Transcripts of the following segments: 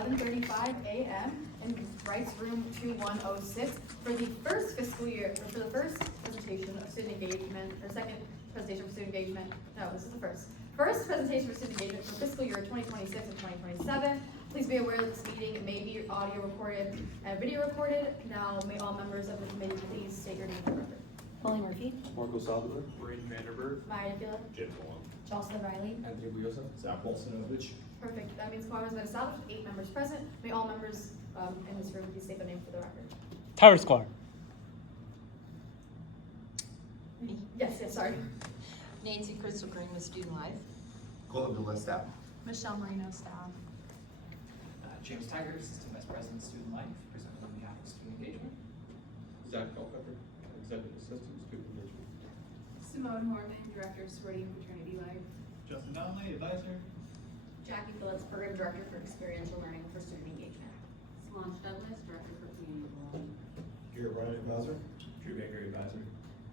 11:35 a.m. in Rights Room 2106 for the first presentation of student engagement, or second presentation for student engagement. No, this is the first. First presentation for student engagement for fiscal year 2026 and 2027. Please be aware that this meeting may be audio recorded and video recorded. Now, may all members of the committee please state your name for the record. Molly Murphy, Marco Salvador, Braden Vanderberg, Maya Fila. James Long, Jocelyn Riley, Anthony Buyosa, Zach Wolfsonovich. Perfect. That means quorum has been established with 8 members present. May all members in this room please state their name for the record. Power score. me, Yes, sorry. Nancy Crystal Green with Student Life, Cole Abdullah, staff. Michelle Marino, staff. James Tiger, Assistant Vice President, Student Life, presenting on behalf of Student Engagement. Zach Culpepper, Executive Assistant, Student Engagement. Simone Horman, Director of Sorority and Fraternity Life. Justin Donnelly, Advisor. Jackie Phillips, Program Director for Experiential Learning for Student Engagement. Solange Douglas, Director for Community Development. Garrett Ryan, Advisor. Drew Baker, Advisor.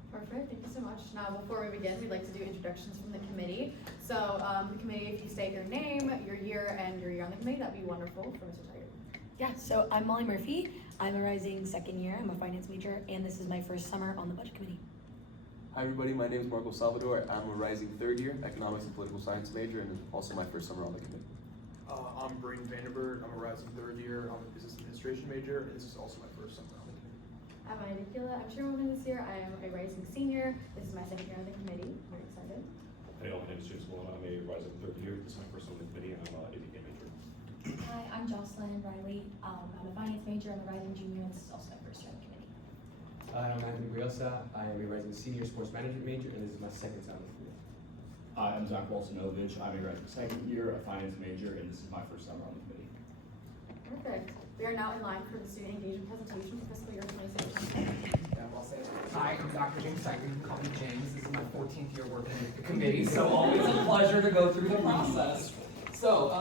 Perfect, thank you so much. Now, before we begin, we'd like to do introductions from the committee. So, the committee, if you state your name, your year, and your year on the committee, that'd be wonderful for Mr. Tiger. Yeah, so I'm Molly Murphy. I'm a rising second year. I'm a finance major, and this is my first summer on the budget committee. Hi everybody, my name is Marco Salvador. I'm a rising third year economics and political science major and also my first summer on the committee. I'm Braden Vanderberg. I'm a rising third year. I'm a business administration major, and this is also my first summer on the committee. I'm Maya Fila. I'm chairwoman this year. I am a rising senior. This is my second year on the committee. Very excited. Hey, my name is James Long. I'm a rising third year. This is my first time on the committee, and I'm a APK major. Hi, I'm Jocelyn Riley. I'm a finance major. I'm a rising junior, and this is also my first year on the committee. Hi, I'm Anthony Buyosa. I am a rising senior sports management major, and this is my second time with you. Hi, I'm Zach Wolfsonovich. I'm a rising second year, a finance major, and this is my first summer on the committee. Perfect. We are now in line for the student engagement presentation for fiscal year 2026. Yeah, well said. Hi, I'm Dr. James Tiger. You can call me James. This is my 14th year working with the committee, so always a pleasure to go through the process. So,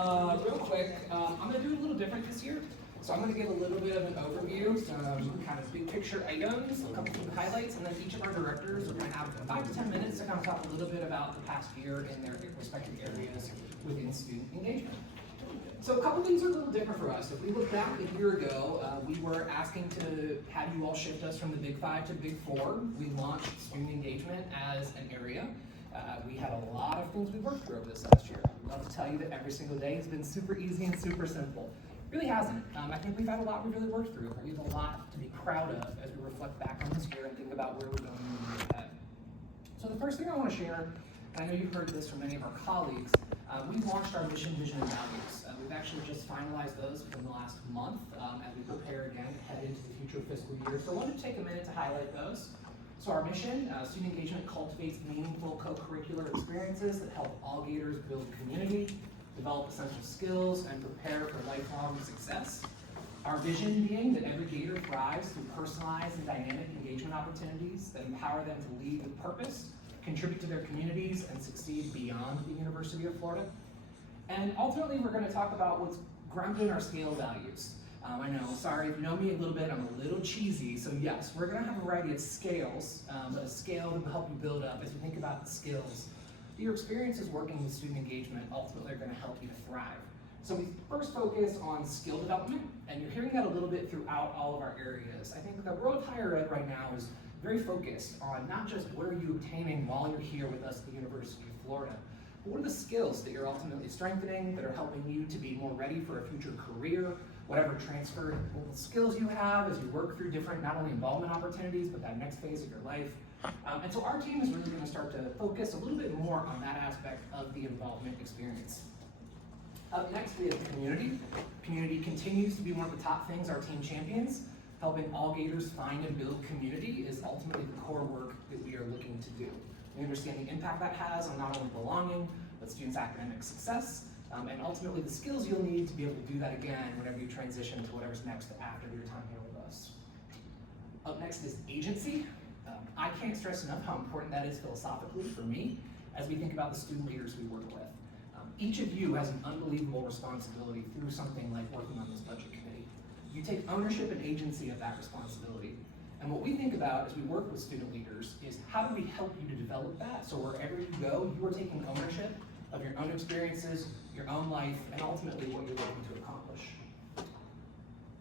real quick, I'm going to do a little different this year. So I'm going to give a little bit of an overview, some kind of big picture items, a couple of highlights, and then each of our directors are going to have 5 to 10 minutes to kind of talk a little bit about the past year in their respective areas within student engagement. So a couple things are a little different for us. If we look back a year ago, we were asking to have you all shift us from the Big 5 to Big 4. We launched student engagement as an area. We had a lot of things we worked through over this last year. I'd love to tell you that every single day has been super easy and super simple. It really hasn't. I think we've had a lot we really worked through. We have a lot to be proud of as we reflect back on this year and think about where we're going in the year ahead. So the first thing I want to share, and I know you've heard this from many of our colleagues, we launched our mission, vision, and values. We've actually just finalized those within the last month as we prepare again to head into the future fiscal year. So I wanted to take a minute to highlight those. So our mission, student engagement cultivates meaningful co-curricular experiences that help all Gators build community, develop essential skills, and prepare for lifelong success. Our vision being that every Gator thrives through personalized and dynamic engagement opportunities that empower them to lead with purpose, contribute to their communities, and succeed beyond the University of Florida. And ultimately, we're going to talk about what's grounded in our scale values. I know, sorry, if you know me a little bit, I'm a little cheesy, so yes, we're going to have a variety of scales, but a scale that will help you build up as you think about the skills. Your experiences working with student engagement ultimately are going to help you to thrive. So we first focus on skill development, and you're hearing that a little bit throughout all of our areas. I think the world of higher ed right now is very focused on not just what are you obtaining while you're here with us at the University of Florida, but what are the skills that you're ultimately strengthening that are helping you to be more ready for a future career, whatever transferable skills you have as you work through different not only involvement opportunities, but that next phase of your life. And so our team is really going to start to focus a little bit more on that aspect of the involvement experience. Up next, we have community. Community continues to be one of the top things our team champions. Helping all Gators find and build community is ultimately the core work that we are looking to do. We understand the impact that has on not only belonging, but students' academic success, and ultimately the skills you'll need to be able to do that again whenever you transition to whatever's next after your time here with us. Up next is agency. I can't stress enough how important that is philosophically for me as we think about the student leaders we work with. Each of you has an unbelievable responsibility through something like working on this budget committee. You take ownership and agency of that responsibility. And what we think about as we work with student leaders is how do we help you to develop that so wherever you go, you are taking ownership of your own experiences, your own life, and ultimately what you're looking to accomplish.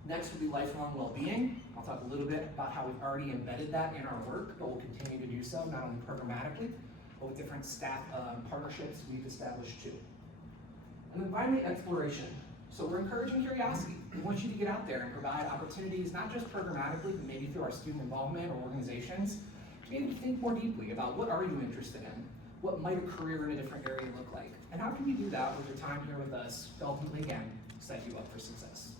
Next will be lifelong well-being. I'll talk a little bit about how we've already embedded that in our work, but we'll continue to do so, not only programmatically, but with different staff partnerships we've established too. And then finally, exploration. So we're encouraging curiosity. We want you to get out there and provide opportunities, not just programmatically, but maybe through our student involvement or organizations, to be able to think more deeply about what are you interested in? What might a career in a different area look like? And how can you do that with your time here with us to ultimately, again, set you up for success?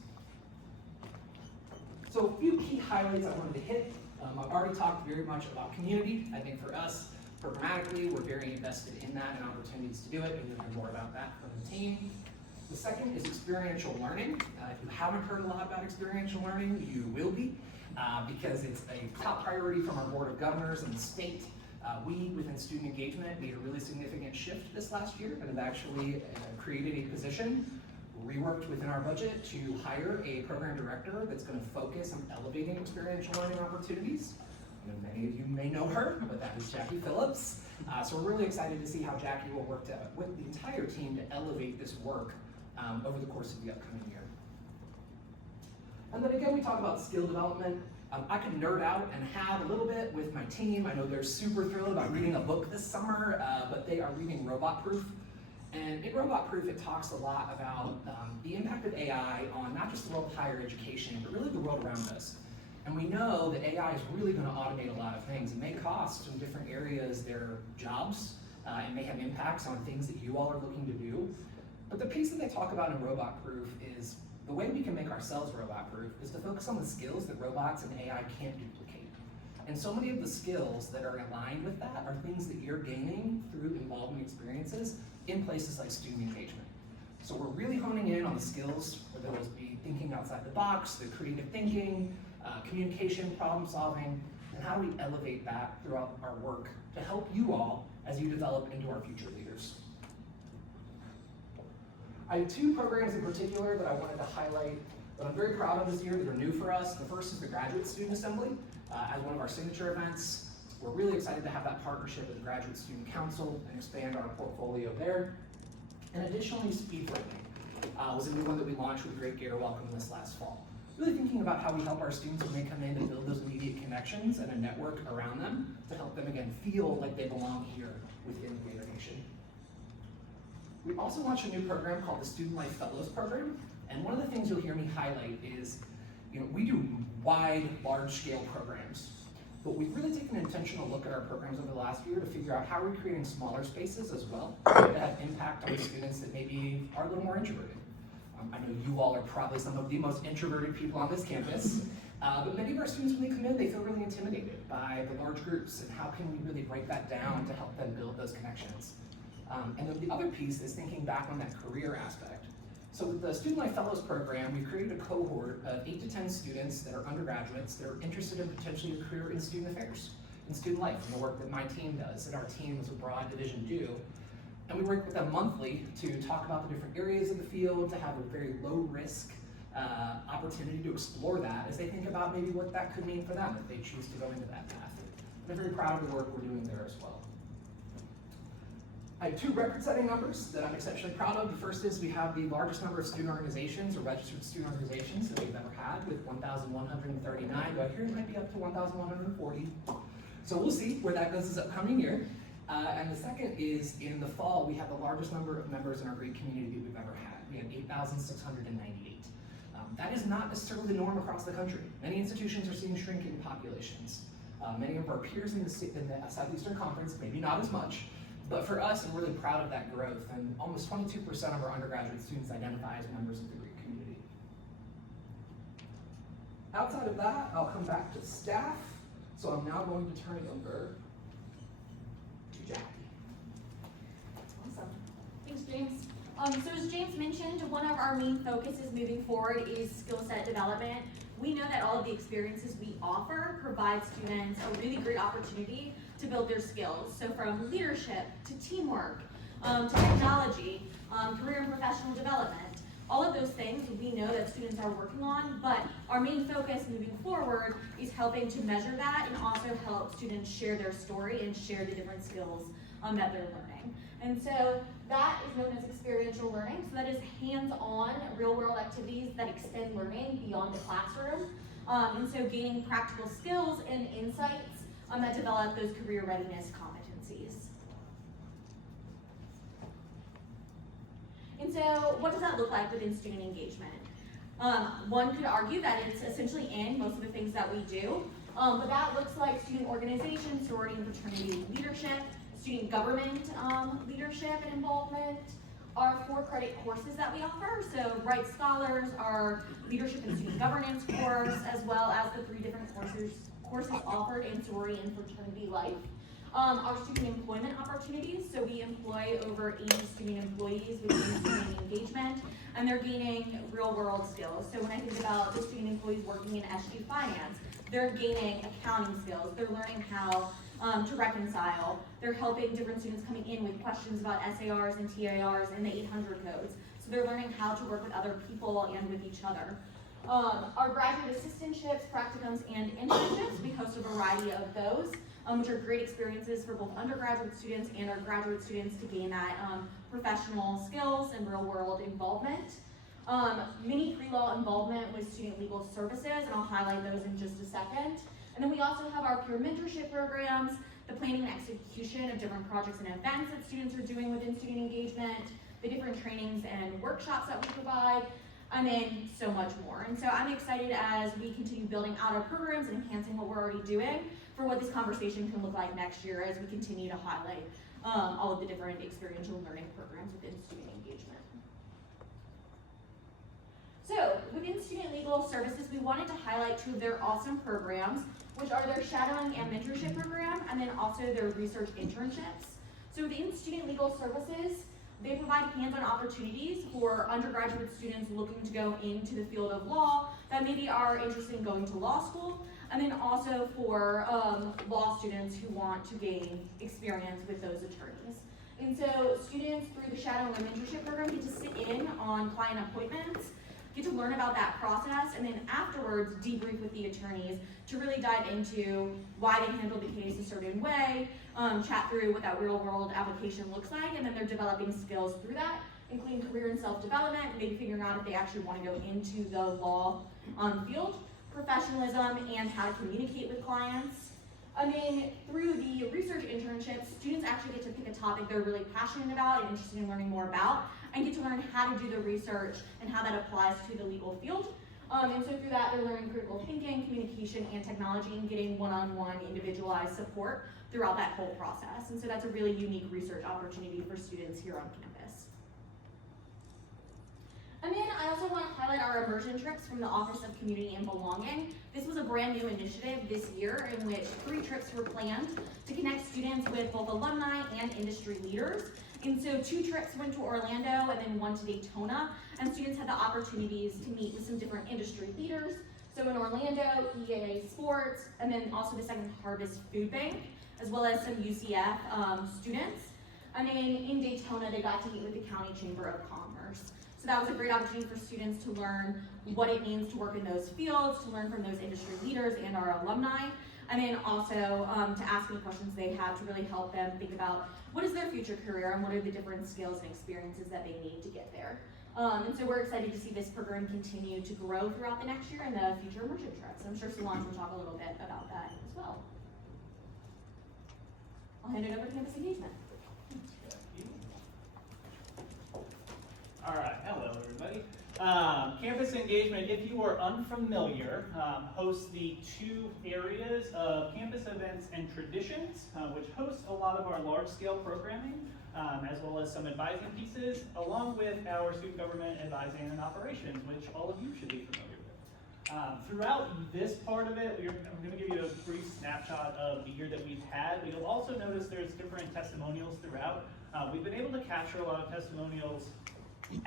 So a few key highlights I wanted to hit. I've already talked very much about community. I think for us, programmatically, we're very invested in that and opportunities to do it, and you'll hear more about that from the team. The second is experiential learning. If you haven't heard a lot about experiential learning, you will be, because it's a top priority from our Board of Governors and the state. We, within student engagement, made a really significant shift this last year and have actually created a position, reworked within our budget to hire a program director that's going to focus on elevating experiential learning opportunities. Many of you may know her, but that is Jackie Phillips. So we're really excited to see how Jackie will work with the entire team to elevate this work over the course of the upcoming year. And then again, we talk about skill development. I can nerd out and have a little bit with my team. I know they're super thrilled about reading a book this summer, but they are reading Robot Proof. And in Robot Proof, it talks a lot about the impact of AI on not just the world of higher education, but really the world around us. And we know that AI is really going to automate a lot of things. It may cost in different areas their jobs. It may have impacts on things that you all are looking to do. But the piece that they talk about in Robot Proof is the way we can make ourselves robot proof is to focus on the skills that robots and AI can't duplicate. And so many of the skills that are aligned with that are things that you're gaining through involvement experiences in places like student engagement. So we're really honing in on the skills, whether those be thinking outside the box, the creative thinking, communication, problem solving, and how do we elevate that throughout our work to help you all as you develop into our future leaders. I have two programs in particular that I wanted to highlight that I'm very proud of this year that are new for us. The first is the Graduate Student Assembly as one of our signature events. We're really excited to have that partnership with the Graduate Student Council and expand our portfolio there. And additionally, Speed Learning was a new one that we launched with Great Gator Welcome this last fall. Really thinking about how we help our students when they come in to build those immediate connections and a network around them to help them, again, feel like they belong here within Gator Nation. We also launched a new program called the Student Life Fellows Program. And one of the things you'll hear me highlight is, we do wide, large-scale programs. But we've really taken an intentional look at our programs over the last year to figure out how we're creating smaller spaces as well that have impact on students that maybe are a little more introverted. I know you all are probably some of the most introverted people on this campus, but many of our students, when they come in, they feel really intimidated by the large groups, and how can we really break that down to help them build those connections? And then the other piece is thinking back on that career aspect. So with the Student Life Fellows program, we created a cohort of 8 to 10 students that are undergraduates that are interested in potentially a career in student affairs, in student life, and the work that my team does, and our team as a broad division do. And we work with them monthly to talk about the different areas of the field, to have a very low risk opportunity to explore that as they think about maybe what that could mean for them if they choose to go into that path. And I'm very proud of the work we're doing there as well. I have 2 record-setting numbers that I'm exceptionally proud of. The first is we have the largest number of student organizations or registered student organizations that we've ever had with 1,139. Do I hear it might be up to 1,140? So we'll see where that goes this upcoming year. And the second is in the fall, we have the largest number of members in our great community we've ever had. We have 8,698. That is not necessarily the norm across the country. Many institutions are seeing shrinking populations. Many of our peers in the Southeastern Conference, maybe not as much. But for us, I'm really proud of that growth, and almost 22% of our undergraduate students identify as members of the Greek community. Outside of that, I'll come back to staff. So I'm now going to turn it over to Jackie. Awesome. Thanks, James. So as James mentioned, one of our main focuses moving forward is skill set development. We know that all of the experiences we offer provide students a really great opportunity to build their skills. So from leadership to teamwork, to technology, career and professional development, all of those things we know that students are working on, but our main focus moving forward is helping to measure that and also help students share their story and share the different skills that they're learning. And so That is known as experiential learning. So that is hands-on, real-world activities that extend learning beyond the classroom. And so gaining practical skills and insights that develop those career readiness competencies. And so what does that look like within student engagement? One could argue that it's essentially in most of the things that we do, but that looks like student organization, sorority and fraternity leadership, student government leadership and involvement, our 4-credit courses that we offer. So Bright Scholars, our leadership and student governance course, as well as the 3 different courses offered in sorority and fraternity life. Our student employment opportunities, so we employ over 80 student employees within student engagement, and they're gaining real-world skills. So when I think about the student employees working in SG Finance, they're gaining accounting skills, they're learning how to reconcile, they're helping different students coming in with questions about SARs and TARs and the 800 codes. So they're learning how to work with other people and with each other. Our graduate assistantships, practicums, and internships, we host a variety of those, which are great experiences for both undergraduate students and our graduate students to gain that professional skills and real-world involvement. Mini pre-law involvement with student legal services, and I'll highlight those in just a second. And then we also have our peer mentorship programs, the planning and execution of different projects and events that students are doing within student engagement, the different trainings and workshops that we provide, and then so much more. And so I'm excited as we continue building out our programs and enhancing what we're already doing for what this conversation can look like next year as we continue to highlight all of the different experiential learning programs within student engagement. So within student legal services, we wanted to highlight 2 of their awesome programs, which are their shadowing and mentorship program, and then also their research internships. So within student legal services, they provide hands-on opportunities for undergraduate students looking to go into the field of law that maybe are interested in going to law school, and then also for law students who want to gain experience with those attorneys. And so students through the shadowing and mentorship program get to sit in on client appointments, get to learn about that process, and then afterwards debrief with the attorneys to really dive into why they handled the case a certain way, chat through what that real world application looks like, and then they're developing skills through that, including career and self-development, maybe figuring out if they actually want to go into the law field, professionalism, and how to communicate with clients. And then through the research internships, students actually get to pick a topic they're really passionate about and interested in learning more about, and get to learn how to do the research and how that applies to the legal field. And so through that, they're learning critical thinking, communication, and technology, and getting one-on-one individualized support throughout that whole process. And so that's a really unique research opportunity for students here on campus. And then I also want to highlight our immersion trips from the Office of Community and Belonging. This was a brand new initiative this year in which 3 trips were planned to connect students with both alumni and industry leaders. And so 2 trips went to Orlando and then 1 to Daytona, and students had the opportunities to meet with some different industry leaders. So in Orlando, EAA Sports, and then also the Second Harvest Food Bank, as well as some UCF students. And then in Daytona, they got to meet with the County Chamber of Commerce. So that was a great opportunity for students to learn what it means to work in those fields, to learn from those industry leaders and our alumni, and then also to ask any questions they have to really help them think about what is their future career and what are the different skills and experiences that they need to get there. And so we're excited to see this program continue to grow throughout the next year and the future immersion trips. I'm sure Solange will talk a little bit about that as well. I'll hand it over to campus engagement. All right, hello everybody. Campus engagement, if you are unfamiliar, hosts the 2 areas of campus events and traditions, which host a lot of our large-scale programming, as well as some advising pieces, along with our student government advising and operations, which all of you should be familiar with. Throughout this part of it, I'm going to give you a brief snapshot of the year that we've had, but you'll also notice there's different testimonials throughout. We've been able to capture a lot of testimonials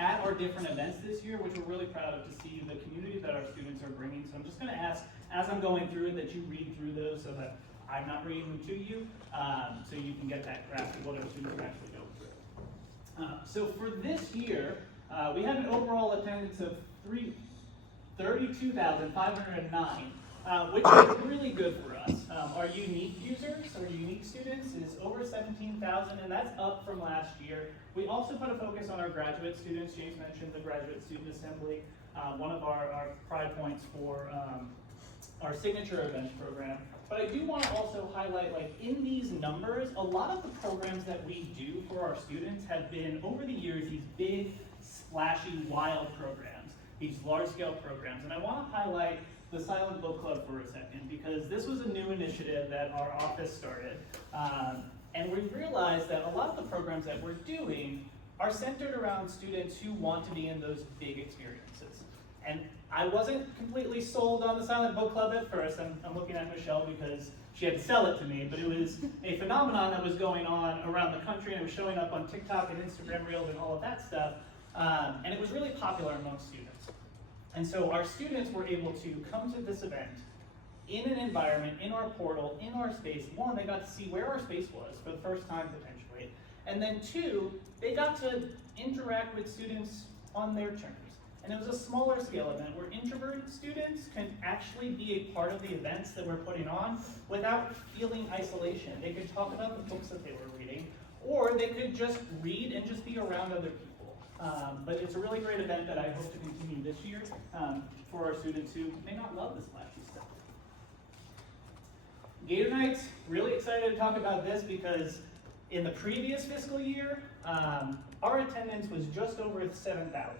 at our different events this year, which we're really proud of to see the community that our students are bringing. So I'm just going to ask, as I'm going through it, that you read through those so that I'm not reading them to you, so you can get that grasp of what our students are actually going through. So for this year, we had an overall attendance of 32,509, which is really good for us. Our unique users, our unique students is over 17,000, and that's up from last year. We also put a focus on our graduate students. James mentioned the Graduate Student Assembly, one of our pride points for our signature events program. But I do want to also highlight, like, in these numbers, a lot of the programs that we do for our students have been, over the years, these big, splashy, wild programs, these large-scale programs. And I want to highlight the Silent Book Club for a second, because this was a new initiative that our office started. And we realized that a lot of the programs that we're doing are centered around students who want to be in those big experiences. And I wasn't completely sold on the Silent Book Club at first. I'm looking at Michelle because she had to sell it to me, but it was a phenomenon that was going on around the country, and it was showing up on TikTok and Instagram Reels and all of that stuff. And it was really popular among students. And so our students were able to come to this event in an environment, in our portal, in our space. One, they got to see where our space was for the first time potentially. And then two, they got to interact with students on their terms. And it was a smaller scale event where introverted students can actually be a part of the events that we're putting on without feeling isolation. They could talk about the books that they were reading, or they could just read and just be around other people. But it's a really great event that I hope to continue this year for our students who may not love this flashy stuff. Gator Nights, really excited to talk about this because in the previous fiscal year, our attendance was just over 7,000.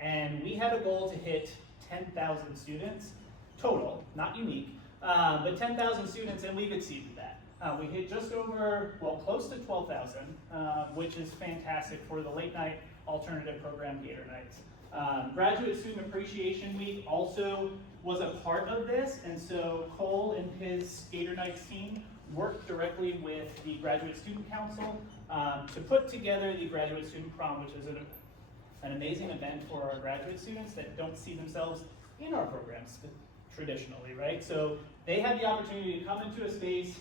And we had a goal to hit 10,000 students total, not unique, but 10,000 students, and we've exceeded that. We hit just over, well, close to 12,000, which is fantastic for the late night alternative program, Gator Nights. Graduate Student Appreciation Week also was a part of this, and so Cole and his Gator Nights team worked directly with the Graduate Student Council to put together the Graduate Student Prom, which is an amazing event for our graduate students that don't see themselves in our programs traditionally, right? So they had the opportunity to come into a space,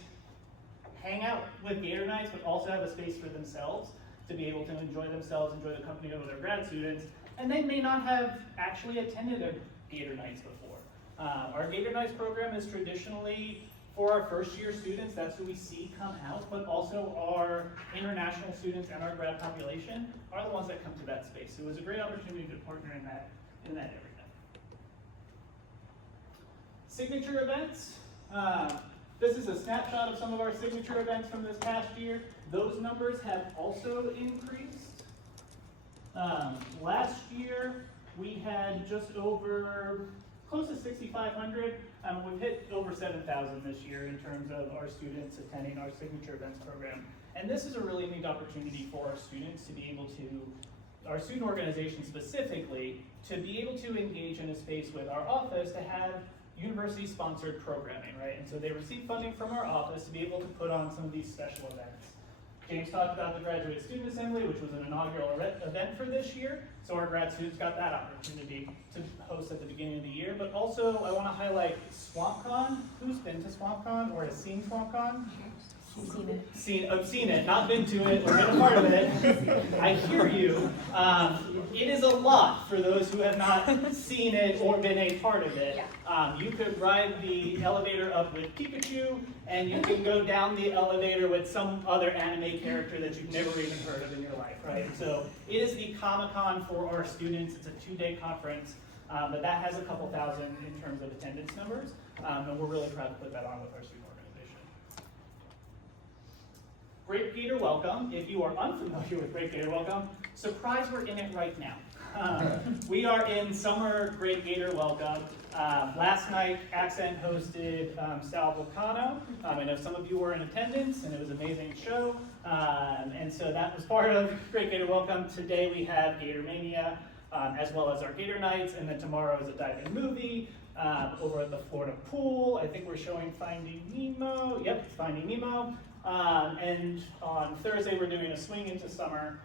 hang out with Gator Nights, but also have a space for themselves to be able to enjoy themselves, enjoy the company of their grad students, and they may not have actually attended a Gator Nights before. Our Gator Nights program is traditionally for our first year students, that's who we see come out, but also our international students and our grad population are the ones that come to that space. So it was a great opportunity to partner in that area. Signature events. This is a snapshot of some of our signature events from this past year. Those numbers have also increased. Last year, we had just over close to 6,500. We've hit over 7,000 this year in terms of our students attending our signature events program. And this is a really neat opportunity for our students to be able to, our student organization specifically, to be able to engage in a space with our office to have university-sponsored programming, right? And so they receive funding from our office to be able to put on some of these special events. James talked about the Graduate Student Assembly, which was an inaugural event for this year. So our grad students got that opportunity to host at the beginning of the year. But also, I want to highlight SwampCon. Who's been to SwampCon or has seen SwampCon? I've seen it, not been to it or been a part of it. I hear you. It is a lot for those who have not seen it or been a part of it. You could ride the elevator up with Pikachu, and you can go down the elevator with some other anime character that you've never even heard of in your life, right? So it is the Comic-Con for our students. It's a 2-day conference, but that has a couple thousand in terms of attendance numbers, and we're really proud to put that on with our student organization. Great Gator Welcome. If you are unfamiliar with Great Gator Welcome, surprise, we're in it right now. We are in summer Great Gator Welcome. Last night, Accent hosted Sal Volcano. I know some of you were in attendance, and it was an amazing show. And so that was part of Great Gator Welcome. Today we have Gator Mania, as well as our Gator Nights, and then tomorrow is a dive-in movie over at the Florida Pool. I think we're showing Finding Nemo. Yep, it's Finding Nemo. And on Thursday, we're doing a swing into summer,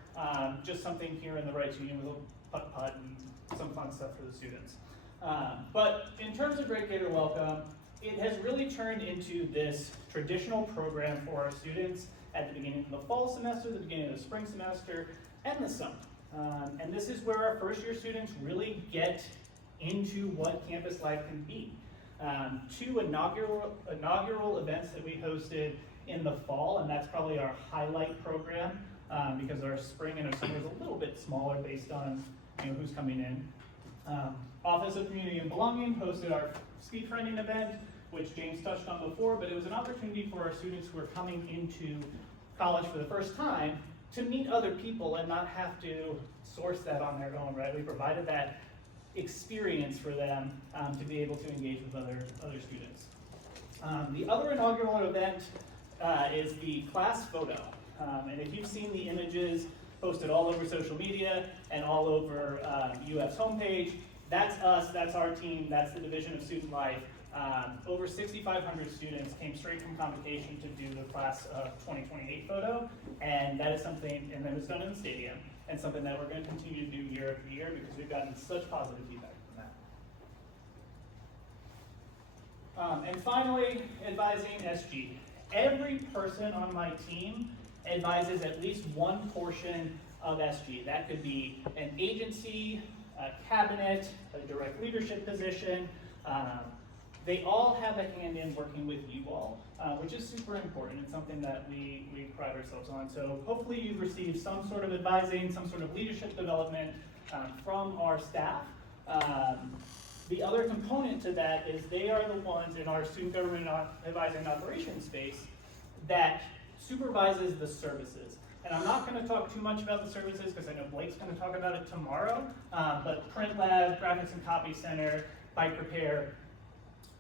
just something here in the Rights Union with a putt-putt and some fun stuff for the students. But in terms of Great Gator Welcome, it has really turned into this traditional program for our students at the beginning of the fall semester, the beginning of the spring semester, and the summer. And this is where our first year students really get into what campus life can be. Two inaugural events that we hosted in the fall, and that's probably our highlight program because our spring and our summer is a little bit smaller based on who's coming in. Office of Community and Belonging hosted our speed finding event, which James touched on before, but it was an opportunity for our students who are coming into college for the first time to meet other people and not have to source that on their own, right? We provided that experience for them to be able to engage with other students. The other inaugural event is the class photo. And if you've seen the images posted all over social media and all over UF's homepage, that's us, that's our team, that's the Division of Student Life. Over 6,500 students came straight from convocation to do the class of 2028 photo, and that is something, and that was done in the stadium, and something that we're going to continue to do year after year because we've gotten such positive feedback from that. And finally, advising SG. Every person on my team advises at least one portion of SG. That could be an agency, a cabinet, a direct leadership position. They all have a hand in working with you all, which is super important. It's something that we pride ourselves on. So hopefully you've received some sort of advising, some sort of leadership development from our staff. The other component to that is they are the ones in our student government advising and operations space that supervises the services. And I'm not going to talk too much about the services because I know Blake's going to talk about it tomorrow, but print lab, graphics and copy center, bike repair,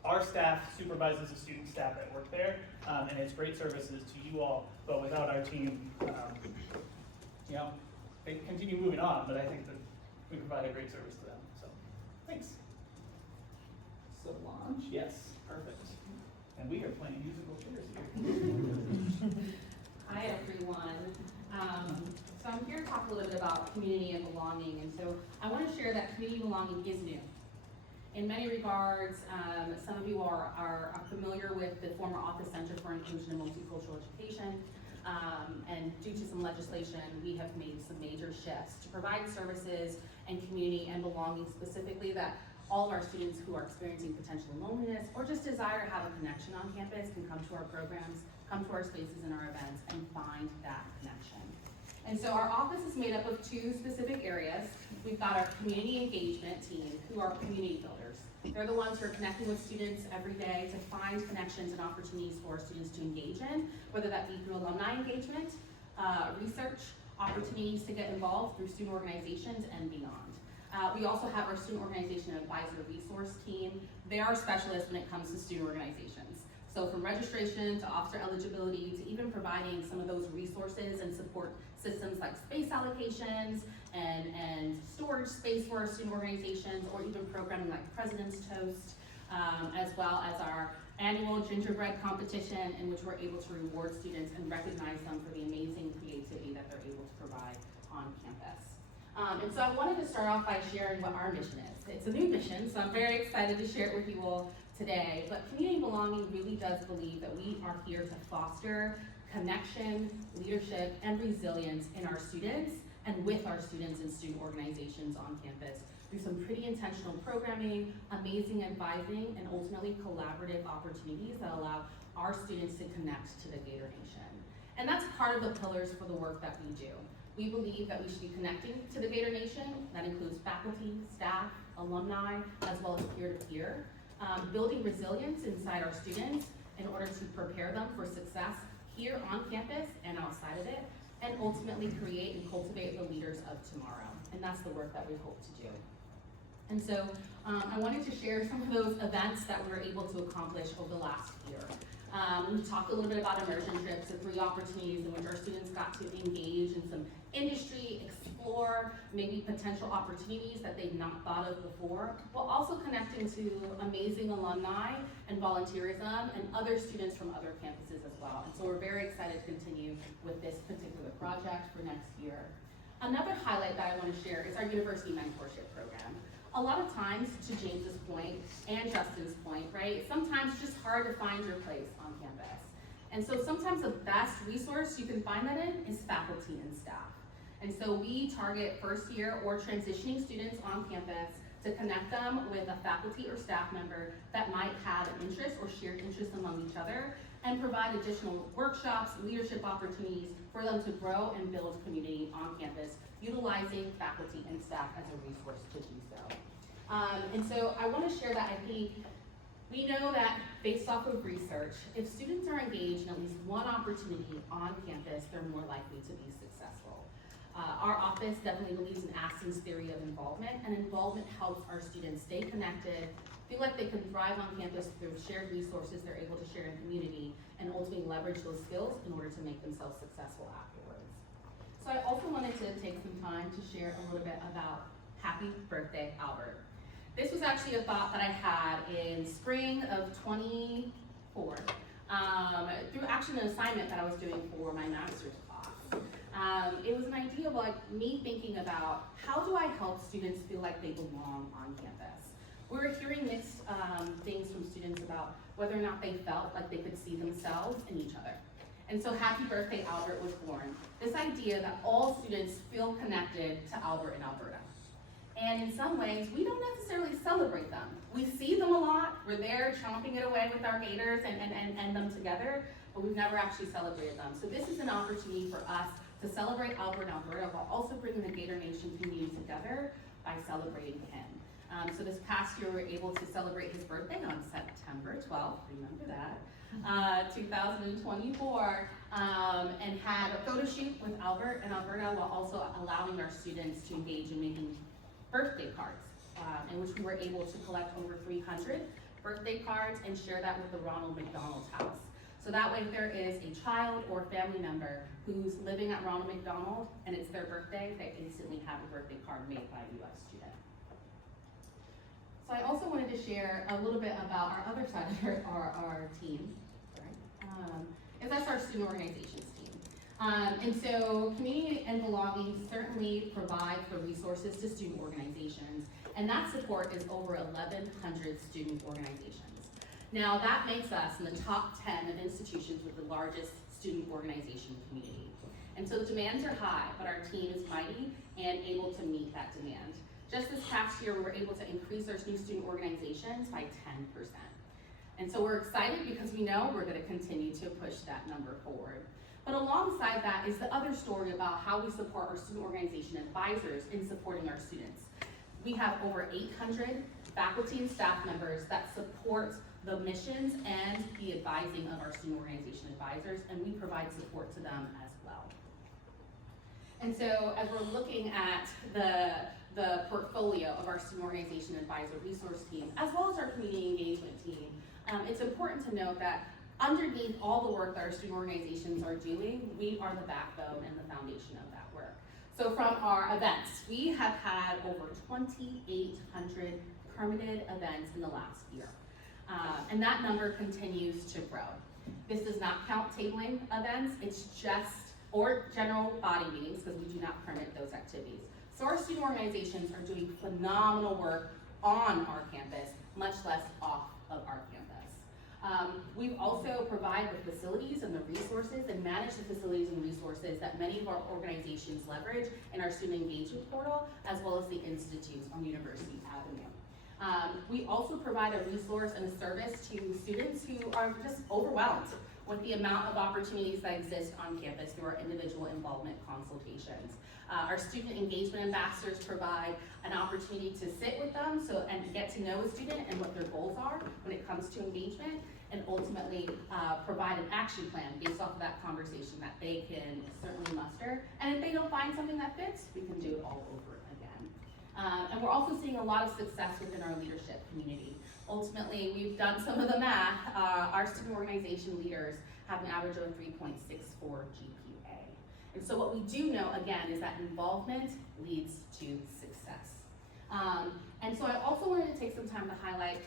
our staff supervises the student staff that work there, and it's great services to you all, but without our team, they continue moving on, but I think that we provide a great service to them, so thanks. Solange, yes, perfect. And we are playing musical chairs here. Hi everyone. So I'm here to talk a little bit about community and belonging, and so I want to share that community belonging is new. In many regards, some of you are familiar with the former Office Center for Inclusion and Multicultural Education, and due to some legislation, we have made some major shifts to provide services and community and belonging specifically that all of our students who are experiencing potential loneliness or just desire to have a connection on campus can come to our programs, come to our spaces and our events, and find that connection. And so our office is made up of two specific areas. We've got our community engagement team, who are community builders. They're the ones who are connecting with students every day to find connections and opportunities for students to engage in, whether that be through alumni engagement, research, opportunities to get involved through student organizations and beyond. We also have our student organization advisor resource team. They are specialists when it comes to student organizations. So from registration to officer eligibility to even providing some of those resources and support systems like space allocations and storage space for our student organizations, or even programming like President's Toast, as well as our annual gingerbread competition in which we're able to reward students and recognize them for the amazing creativity that they're able to provide on campus. And so I wanted to start off by sharing what our mission is. It's a new mission, so I'm very excited to share it with you all today. But community belonging really does believe that we are here to foster connection, leadership, and resilience in our students and with our students and student organizations on campus through some pretty intentional programming, amazing advising, and ultimately collaborative opportunities that allow our students to connect to the Gator Nation. And that's part of the pillars for the work that we do. We believe that we should be connecting to the Gator Nation. That includes faculty, staff, alumni, as well as peer-to-peer. Building resilience inside our students in order to prepare them for success here on campus and outside of it, and ultimately create and cultivate the leaders of tomorrow. And that's the work that we hope to do. And so I wanted to share some of those events that we were able to accomplish over the last year. We talked a little bit about immersion trips, the 3 opportunities in which our students got to engage in some industry, explore maybe potential opportunities that they've not thought of before, while also connecting to amazing alumni and volunteerism and other students from other campuses as well. And so we're very excited to continue with this particular project for next year. Another highlight that I want to share is our university mentorship program. A lot of times, to James's point and Justin's point, right, sometimes it's just hard to find your place on campus. And so sometimes the best resource you can find that in is faculty and staff. And so we target first year or transitioning students on campus to connect them with a faculty or staff member that might have an interest or shared interest among each other, and provide additional workshops, leadership opportunities for them to grow and build community on campus, utilizing faculty and staff as a resource to do so. And so I want to share that I think we know that based off of research, if students are engaged in at least one opportunity on campus, they're more likely to be successful. Our office definitely believes in Aston's theory of involvement, and involvement helps our students stay connected, feel like they can thrive on campus through shared resources they're able to share in community, and ultimately leverage those skills in order to make themselves successful afterwards. So I also wanted to take some time to share a little bit about Happy Birthday, Albert. This was actually a thought that I had in spring of 24, through actually an assignment that I was doing for my master's class. It was an idea of like me thinking about how do I help students feel like they belong on campus. We were hearing mixed things from students about whether or not they felt like they could see themselves in each other. And so Happy Birthday Albert was born. This idea that all students feel connected to Albert and Alberta. And in some ways, we don't necessarily celebrate them. We see them a lot, we're there chomping it away with our Gators and them together, but we've never actually celebrated them. So this is an opportunity for us to celebrate Albert and Alberta while also bringing the Gator Nation community together by celebrating him. So this past year, we were able to celebrate his birthday on September 12th, remember that, 2024, and had a photo shoot with Albert and Alberta while also allowing our students to engage in making birthday cards, in which we were able to collect over 300 birthday cards and share that with the Ronald McDonald House. So that way, if there is a child or family member who's living at Ronald McDonald and it's their birthday, they instantly have a birthday card made by a U.S. student. So I also wanted to share a little bit about our other side of our team, is that's our student organizations team. And so community and belonging certainly provide for resources to student organizations, and that support is over 1,100 student organizations. Now that makes us in the top 10 of institutions with the largest student organization community. And so the demands are high, but our team is mighty and able to meet that demand. Just this past year, we were able to increase our new student organizations by 10%. And so we're excited because we know we're going to continue to push that number forward. But alongside that is the other story about how we support our student organization advisors in supporting our students. We have over 800 faculty and staff members that support the missions and the advising of our student organization advisors, and we provide support to them as well. And so as we're looking at the portfolio of our student organization advisor resource team, as well as our community engagement team, it's important to note that underneath all the work that our student organizations are doing, we are the backbone and the foundation of that work. So from our events, we have had over 2,800 permitted events in the last year. And that number continues to grow. This does not count tabling events, it's just, or general body meetings, because we do not permit those activities. So our student organizations are doing phenomenal work on our campus, much less off of our campus. We also provide the facilities and the resources and manage the facilities and resources that many of our organizations leverage in our student engagement portal, as well as the institutes on University Avenue. We also provide a resource and a service to students who are just overwhelmed with the amount of opportunities that exist on campus through our individual involvement consultations. Our student engagement ambassadors provide an opportunity to sit with them and get to know a student and what their goals are when it comes to engagement, and ultimately provide an action plan based off of that conversation that they can certainly muster. And if they don't find something that fits, we can do it all over again. And we're also seeing a lot of success within our leadership community. Ultimately, we've done some of the math. Our student organization leaders have an average of a 3.64 GPA. And so what we do know, again, is that involvement leads to success. And so I also wanted to take some time to highlight,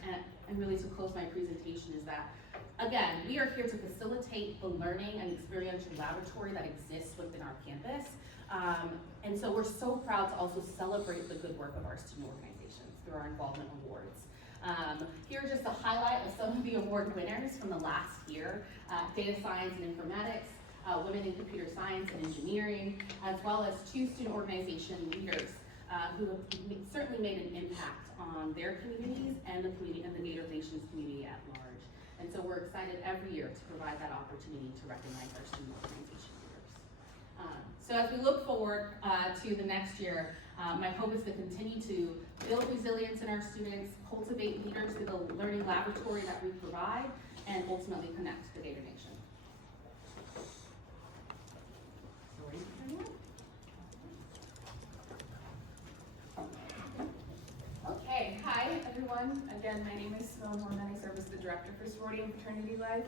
and really to close my presentation, is that, again, we are here to facilitate the learning and experiential laboratory that exists within our campus. And so we're so proud to also celebrate the good work of our student organizations through our involvement awards. Here are just a highlight of some of the award winners from the last year: data science and informatics, women in computer science and engineering, as well as 2 student organization leaders who have certainly made an impact on their communities and the community and the Gator Nations community at large. And so we're excited every year to provide that opportunity to recognize our student organization leaders. So as we look forward to the next year, my hope is to continue to build resilience in our students, cultivate leaders through the learning laboratory that we provide, and ultimately connect the Gator Nation. Okay, hi everyone. Again, my name is Simone Horman. I serve as the director for Sorority and Fraternity Life.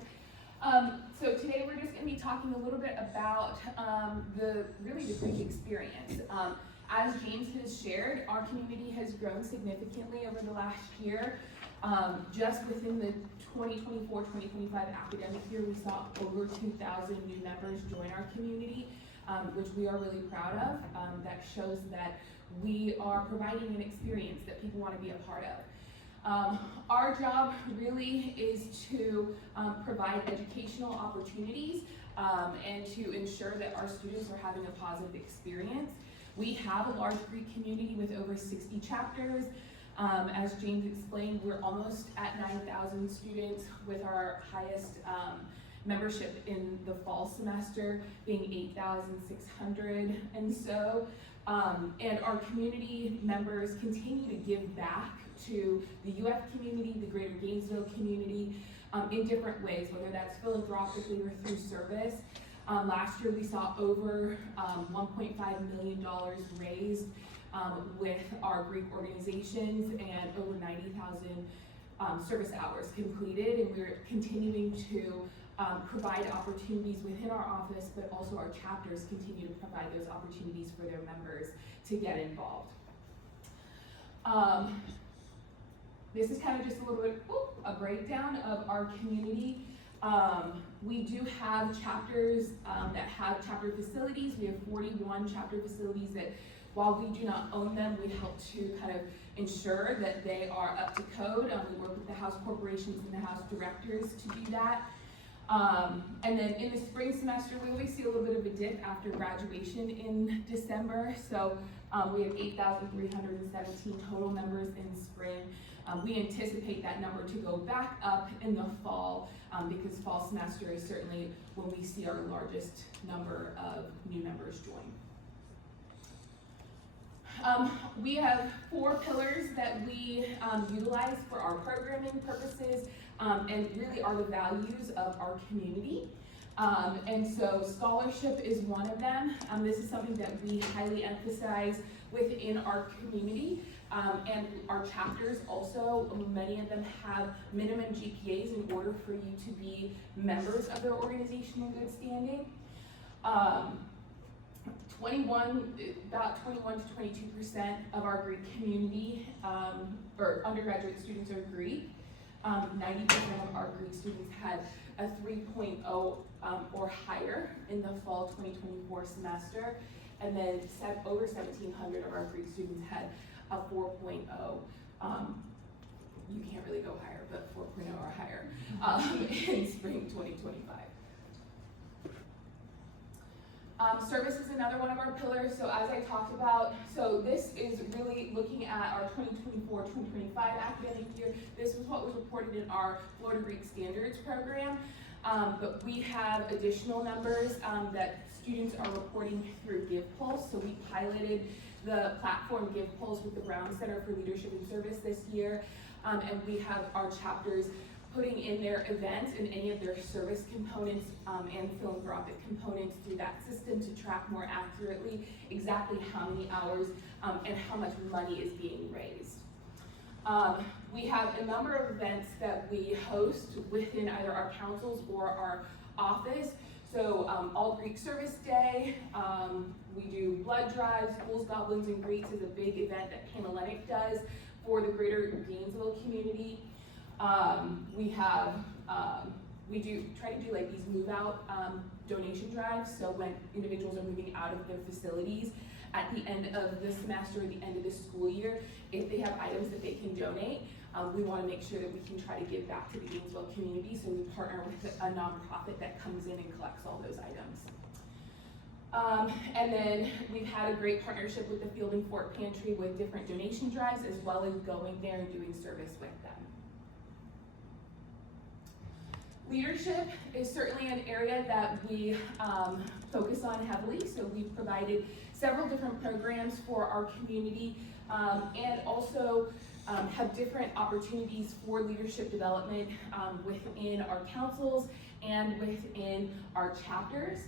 So today we're just going to be talking a little bit about the Greek experience. As James has shared, our community has grown significantly over the last year. Just within the 2024-2025 academic year, we saw over 2,000 new members join our community, which we are really proud of. That shows that we are providing an experience that people want to be a part of. Our job really is to provide educational opportunities and to ensure that our students are having a positive experience. We have a large Greek community with over 60 chapters. As James explained, we're almost at 9,000 students, with our highest membership in the fall semester being 8,600 and so. And our community members continue to give back to the UF community, the greater Gainesville community, in different ways, whether that's philanthropically or through service. Last year we saw over $1.5 million raised with our Greek organizations, and over 90,000 service hours completed, and we're continuing to provide opportunities within our office, but also our chapters continue to provide those opportunities for their members to get involved. This is kind of just a little bit, a breakdown of our community. We do have chapters that have chapter facilities. We have 41 chapter facilities that, while we do not own them, we help to kind of ensure that they are up to code. We work with the House corporations and the House directors to do that. And then in the spring semester, we always see a little bit of a dip after graduation in December. So we have 8,317 total members in spring. We anticipate that number to go back up in the fall because fall semester is certainly when we see our largest number of new members join. We have 4 pillars that we utilize for our programming purposes and really are the values of our community. And so scholarship is one of them. This is something that we highly emphasize within our community. And our chapters also, many of them have minimum GPAs in order for you to be members of their organization in good standing. About 21 to 22% of our Greek community, or undergraduate students, are Greek. 90% of our Greek students had a 3.0 or higher in the fall 2024 semester, and then over 1,700 of our Greek students had a 4.0. You can't really go higher, but 4.0 or higher in spring 2025. Service is another one of our pillars. So as I talked about, so this is really looking at our 2024-2025 academic year. This was what was reported in our Florida Greek Standards program. But we have additional numbers that students are reporting through GivePulse. So we piloted the platform GivePulse with the Brown Center for Leadership and Service this year. And we have our chapters putting in their events and any of their service components and philanthropic components through that system to track more accurately exactly how many hours and how much money is being raised. We have a number of events that we host within either our councils or our office. So All Greek Service Day, we do blood drives. Fools, Goblins, and Greeks is a big event that Panhellenic does for the greater Gainesville community. We do try to do like these move out donation drives. So when individuals are moving out of their facilities at the end of the semester or the end of the school year, if they have items that they can donate, we want to make sure that we can try to give back to the Gainesville community. So we partner with a nonprofit that comes in and collects all those items. And then we've had a great partnership with the Field and Fort Pantry with different donation drives, as well as going there and doing service with them. Leadership is certainly an area that we focus on heavily, so we've provided several different programs for our community and also have different opportunities for leadership development within our councils and within our chapters.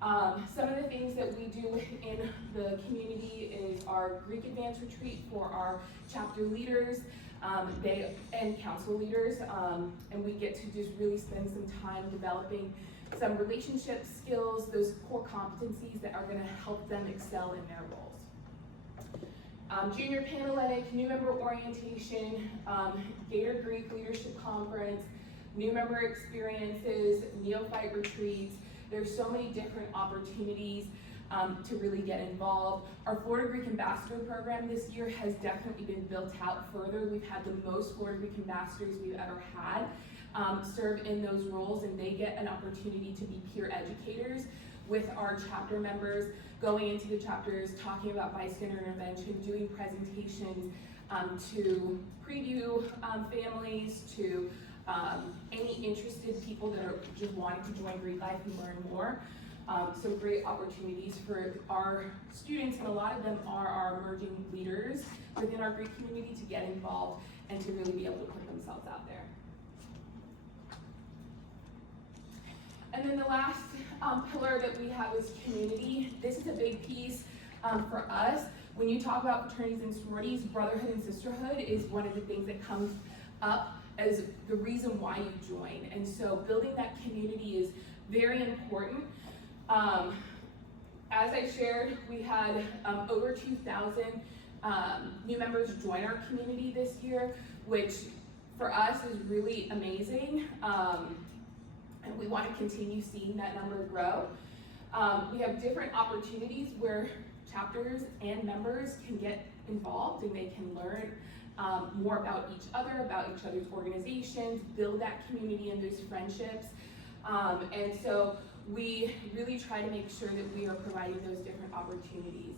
Some of the things that we do in the community is our Greek Advance Retreat for our chapter leaders and council leaders, and we get to just really spend some time developing some relationship skills, those core competencies that are going to help them excel in their roles. Junior Panhellenic, new member orientation, Gator Greek Leadership Conference, new member experiences, neophyte retreats. There's so many different opportunities to really get involved. Our Florida Greek Ambassador program this year has definitely been built out further. We've had the most Florida Greek Ambassadors we've ever had serve in those roles, and they get an opportunity to be peer educators with our chapter members, going into the chapters, talking about bystander intervention, doing presentations to preview families, to any interested people that are just wanting to join Greek life and learn more. Some great opportunities for our students, and a lot of them are our emerging leaders within our Greek community, to get involved and to really be able to put themselves out there. And then the last pillar that we have is community. This is a big piece for us. When you talk about fraternities and sororities, brotherhood and sisterhood is one of the things that comes up as the reason why you join. And so building that community is very important. As I shared, we had over 2,000 new members join our community this year, which for us is really amazing. And we want to continue seeing that number grow. We have different opportunities where chapters and members can get involved and they can learn more about each other's organizations, build that community and those friendships. And so we really try to make sure that we are providing those different opportunities.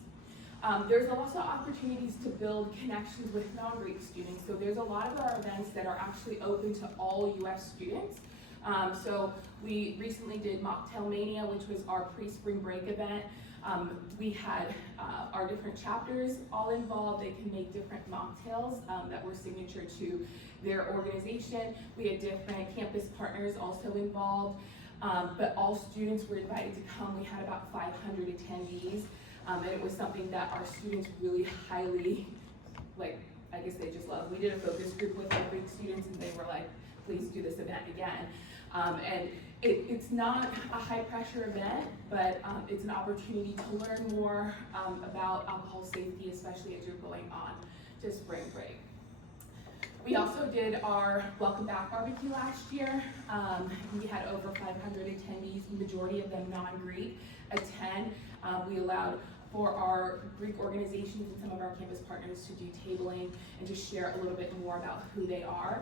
There's also opportunities to build connections with non-Greek students. So there's a lot of our events that are actually open to all UF students. So we recently did Mocktail Mania, which was our pre-spring break event. We had our different chapters all involved. They can make different mocktails that were signature to their organization. We had different campus partners also involved, but all students were invited to come. We had about 500 attendees, and it was something that our students really highly, I guess they just loved. We did a focus group with our Greek students, and they were like, please do this event again. And it's not a high pressure event, but it's an opportunity to learn more about alcohol safety, especially as you're going on to spring break. We also did our Welcome Back barbecue last year. We had over 500 attendees, the majority of them non-Greek, attend. We allowed for our Greek organizations and some of our campus partners to do tabling and just share a little bit more about who they are.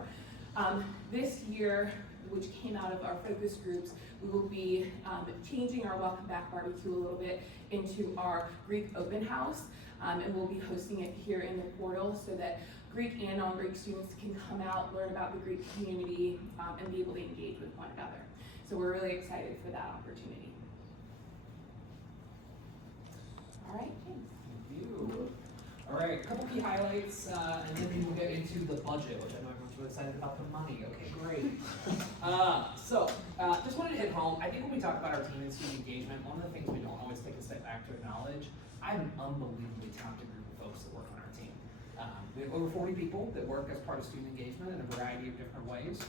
This year, which came out of our focus groups, we will be changing our Welcome Back barbecue a little bit into our Greek open house, and we'll be hosting it here in the portal so that Greek and non-Greek students can come out, learn about the Greek community, and be able to engage with one another. So we're really excited for that opportunity. All right, thanks. Thank you. All right, a couple key highlights, and then we will get into the budget, which I know everyone's really excited about the money. Okay, great. Just wanted to hit home. I think when we talk about our team and student engagement, one of the things we don't always take a step back to acknowledge, I have an unbelievably talented group of folks that work on our team. We have over 40 people that work as part of student engagement in a variety of different ways.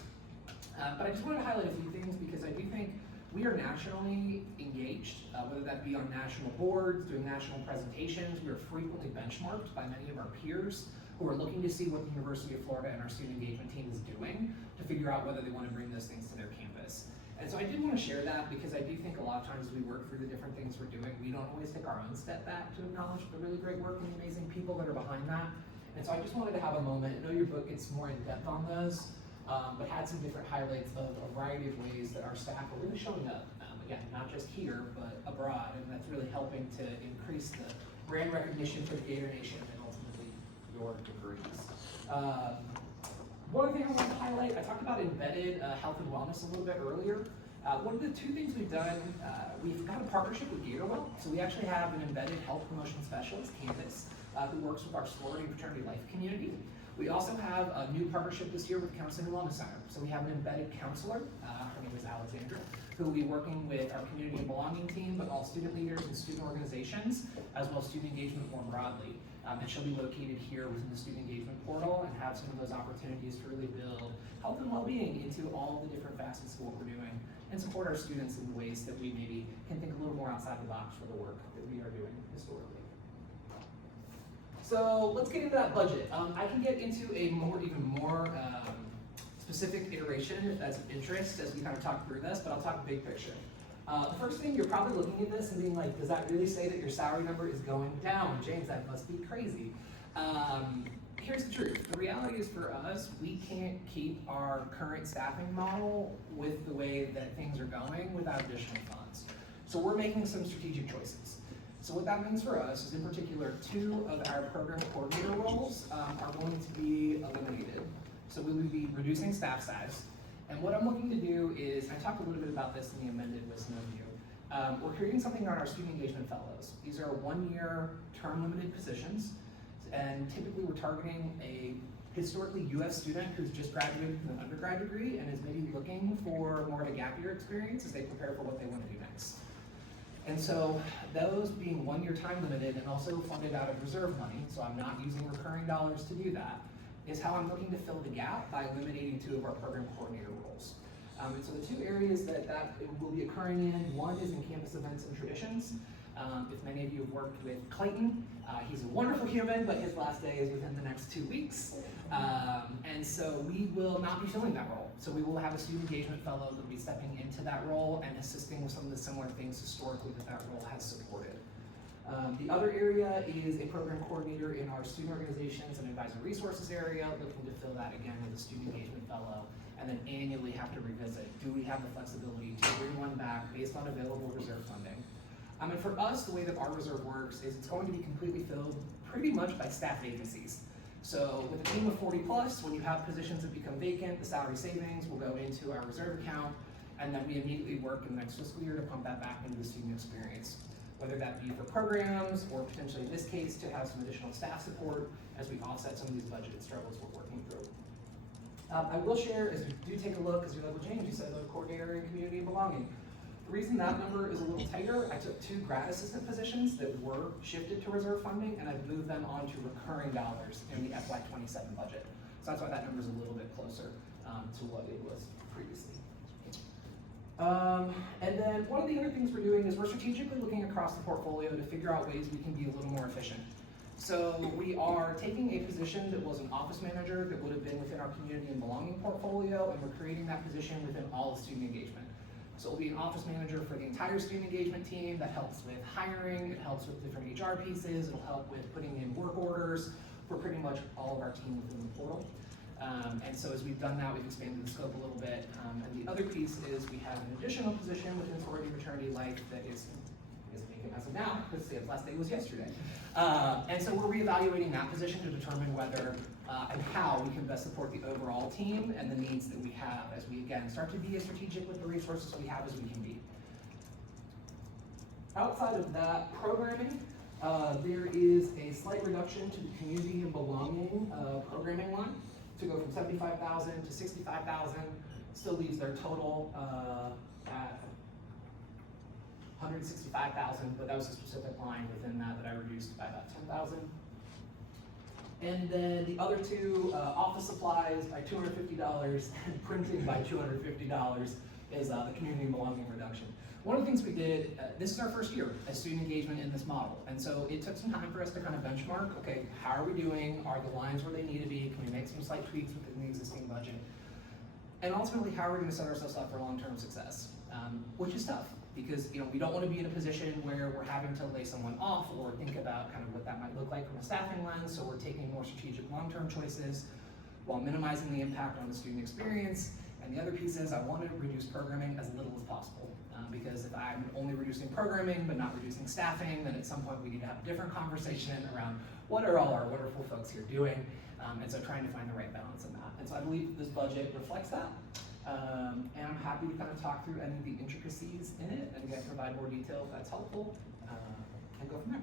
But I just wanted to highlight a few things because I do think we are nationally engaged, whether that be on national boards, doing national presentations. We are frequently benchmarked by many of our peers who are looking to see what the University of Florida and our student engagement team is doing to figure out whether they want to bring those things to their campus. And so I did want to share that because I do think a lot of times as we work through the different things we're doing, we don't always take our own step back to acknowledge the really great work and the amazing people that are behind that. And so I just wanted to have a moment. I know your book gets more in depth on those, but had some different highlights of a variety of ways that our staff are really showing up again, not just here, but abroad, and that's really helping to increase the brand recognition for the Gator Nation and ultimately your degrees. One other thing I want to highlight, I talked about embedded health and wellness a little bit earlier. One of the two things we've done, we've got a partnership with GatorWell, so we actually have an embedded health promotion specialist, Candace, who works with our sorority and fraternity life community. We also have a new partnership this year with Counseling and Wellness Center. So we have an embedded counselor, her name is Alexandra, who will be working with our community and belonging team, but all student leaders and student organizations, as well as student engagement more broadly. And she'll be located here within the student engagement portal and have some of those opportunities to really build health and well-being into all the different facets of what we're doing and support our students in ways that we maybe can think a little more outside the box for the work that we are doing historically. So let's get into that budget. I can get into a even more specific iteration if that's of interest as we kind of talk through this, but I'll talk big picture. The first thing, you're probably looking at this and being like, does that really say that your salary number is going down? James, that must be crazy. Here's the truth. The reality is for us, we can't keep our current staffing model with the way that things are going without additional funds. So we're making some strategic choices. So what that means for us is in particular, 2 of our program coordinator roles are going to be eliminated. So we will be reducing staff size. And what I'm looking to do is, I talked a little bit about this in the amended wisdom review. We're creating something on our student engagement fellows. These are 1-year term limited positions. And typically we're targeting a historically UF student who's just graduated from an undergrad degree and is maybe looking for more of a gap year experience as they prepare for what they want to do next. And so those being 1-year time limited and also funded out of reserve money, so I'm not using recurring dollars to do that, is how I'm looking to fill the gap by eliminating 2 of our program coordinator roles. And so the 2 areas that it will be occurring in, one is in campus events and traditions. If many of you have worked with Clayton, he's a wonderful human, but his last day is within the next 2 weeks. And so we will not be filling that role. So we will have a student engagement fellow that will be stepping into that role and assisting with some of the similar things historically that role has supported. The other area is a program coordinator in our student organizations and advisor resources area, looking to fill that again with a student engagement fellow, and then annually have to revisit, do we have the flexibility to bring one back based on available reserve funding? And for us, the way that our reserve works is it's going to be completely filled pretty much by staff vacancies. So with a team of 40 plus, when you have positions that become vacant, the salary savings will go into our reserve account, and then we immediately work in the next fiscal year to pump that back into the student experience. Whether that be for programs, or potentially in this case, to have some additional staff support as we offset some of these budgeted struggles we're working through. I will share, as you do take a look, as you're like, well, James, you said the coordinator in community and belonging. The reason that number is a little tighter, I took 2 grad assistant positions that were shifted to reserve funding, and I've moved them onto recurring dollars in the FY27 budget. So that's why that number is a little bit closer to what it was previously. And then one of the other things we're doing is we're strategically looking across the portfolio to figure out ways we can be a little more efficient. So we are taking a position that was an office manager that would have been within our community and belonging portfolio, and we're creating that position within all of student engagement. So it'll be an office manager for the entire student engagement team that helps with hiring, it helps with different HR pieces, it'll help with putting in work orders for pretty much all of our team within the portal. And so as we've done that, we've expanded the scope a little bit. And the other piece is we have an additional position within sorority and fraternity life that is vacant as of now, because the last day was yesterday. And so we're reevaluating that position to determine whether and how we can best support the overall team and the needs that we have as we, again, start to be as strategic with the resources we have as we can be. Outside of that programming, there is a slight reduction to the community and belonging programming line to go from 75,000 to 65,000. Still leaves their total at 165,000, but that was a specific line within that I reduced by about 10,000. And then the other 2, office supplies by $250 and printing by $250 is the community and belonging reduction. One of the things we did, this is our first year as student engagement in this model, and so it took some time for us to kind of benchmark, okay, how are we doing? Are the lines where they need to be? Can we make some slight tweaks within the existing budget? And ultimately, how are we going to set ourselves up for long-term success? Which is tough, because we don't want to be in a position where we're having to lay someone off or think about kind of what that might look like from a staffing lens, so we're taking more strategic long-term choices while minimizing the impact on the student experience And the other piece is I want to reduce programming as little as possible. Because if I'm only reducing programming but not reducing staffing, then at some point we need to have a different conversation around what are all our wonderful folks here doing, and so trying to find the right balance in that. And so I believe this budget reflects that. And I'm happy to kind of talk through any of the intricacies in it, and again, provide more detail if that's helpful, and go from there.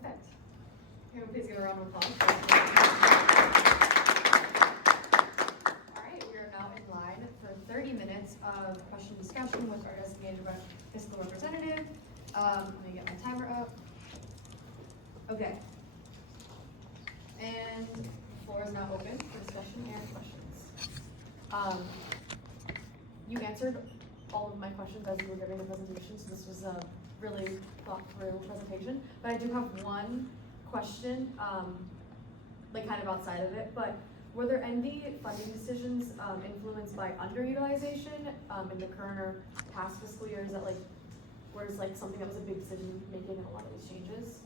Perfect. Can we please give a round of applause? All right, we are now in line for 30 minutes of question discussion with our designated fiscal representative. Let me get my timer up. Okay. And the floor is now open for discussion and questions. You answered all of my questions as you were giving the presentation, so this was a really thought through presentation. But I do have one question, like kind of outside of it, but were there any funding decisions influenced by underutilization in the current or past fiscal years that like, was like something that was a big decision making in a lot of these changes?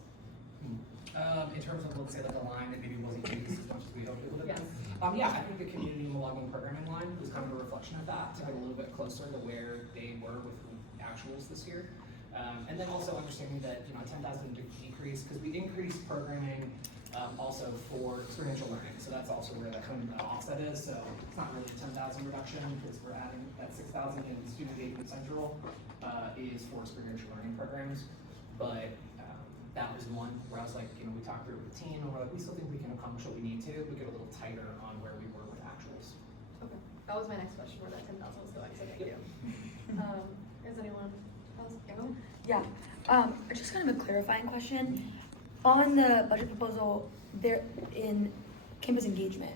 In terms of, let's say, like a line that maybe wasn't used as much as we hoped it would have Yes. been. Yeah, I think the community belonging programming line was kind of a reflection of that, to get a little bit closer to where they were with actuals this year. And then also understanding that, you know, 10,000 decrease, because we increased programming also for experiential learning. So that's also where that kind of offset is. So it's not really a 10,000 reduction, because we're adding that 6,000 in Student Engagement Central is for experiential learning programs. But that was one where I was like, you know, we talked through it with the team, and we're like, we still think we can accomplish what we need to. We get a little tighter on where we were with actuals. Okay, that was my next question, where that 10,000 was going, so thank you. Is anyone else? Yeah, just kind of a clarifying question. On the budget proposal, there in campus engagement,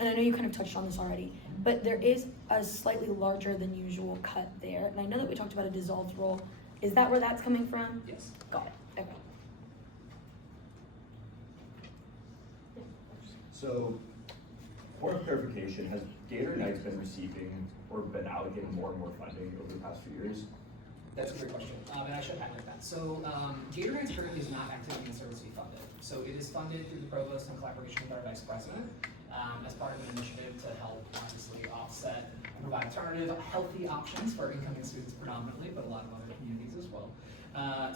and I know you kind of touched on this already, but there is a slightly larger than usual cut there. And I know that we talked about a dissolved role. Is that where that's coming from? Yes. Got it, okay. So, point of clarification, has Gator Nights been receiving or been allocating more and more funding over the past few years? That's a great question, and I should highlight that. So, Gator Nights currently is not activity and service fee funded. So it is funded through the provost in collaboration with our vice president, as part of an initiative to help obviously offset and provide alternative, healthy options for incoming students predominantly, but a lot of other communities as well.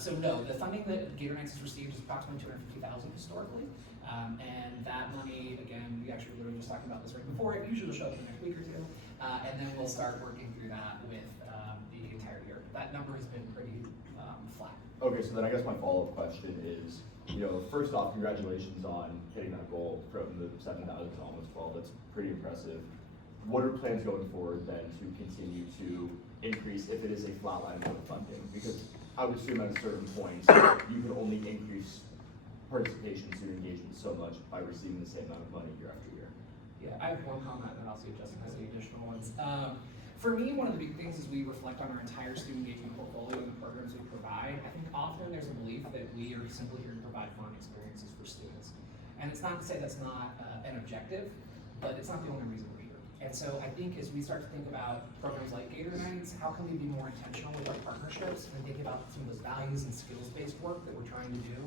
So no, the funding that Gator Nights has received is approximately $250,000 historically. And that money, again, we actually literally just talked about this right before, it usually will show up in the next week or two. And then we'll start working through that with the entire year. That number has been pretty flat. Okay, so then I guess my follow-up question is, you know, first off, congratulations on hitting that goal from the 7,000 to almost 12. That's pretty impressive. What are plans going forward then to continue to increase if it is a flat line of funding? Because I would assume at a certain point, you can only increase participation, student engagement so much by receiving the same amount of money year after year. Yeah, I have one comment, and I'll see if Justin has any additional ones. For me, one of the big things is we reflect on our entire student engagement portfolio and the programs we provide. I think often there's a belief that we are simply here to provide fun experiences for students. And it's not to say that's not an objective, but it's not the only reason we're here. And so I think as we start to think about programs like Gator Nights, how can we be more intentional with our partnerships and think about some of those values and skills-based work that we're trying to do?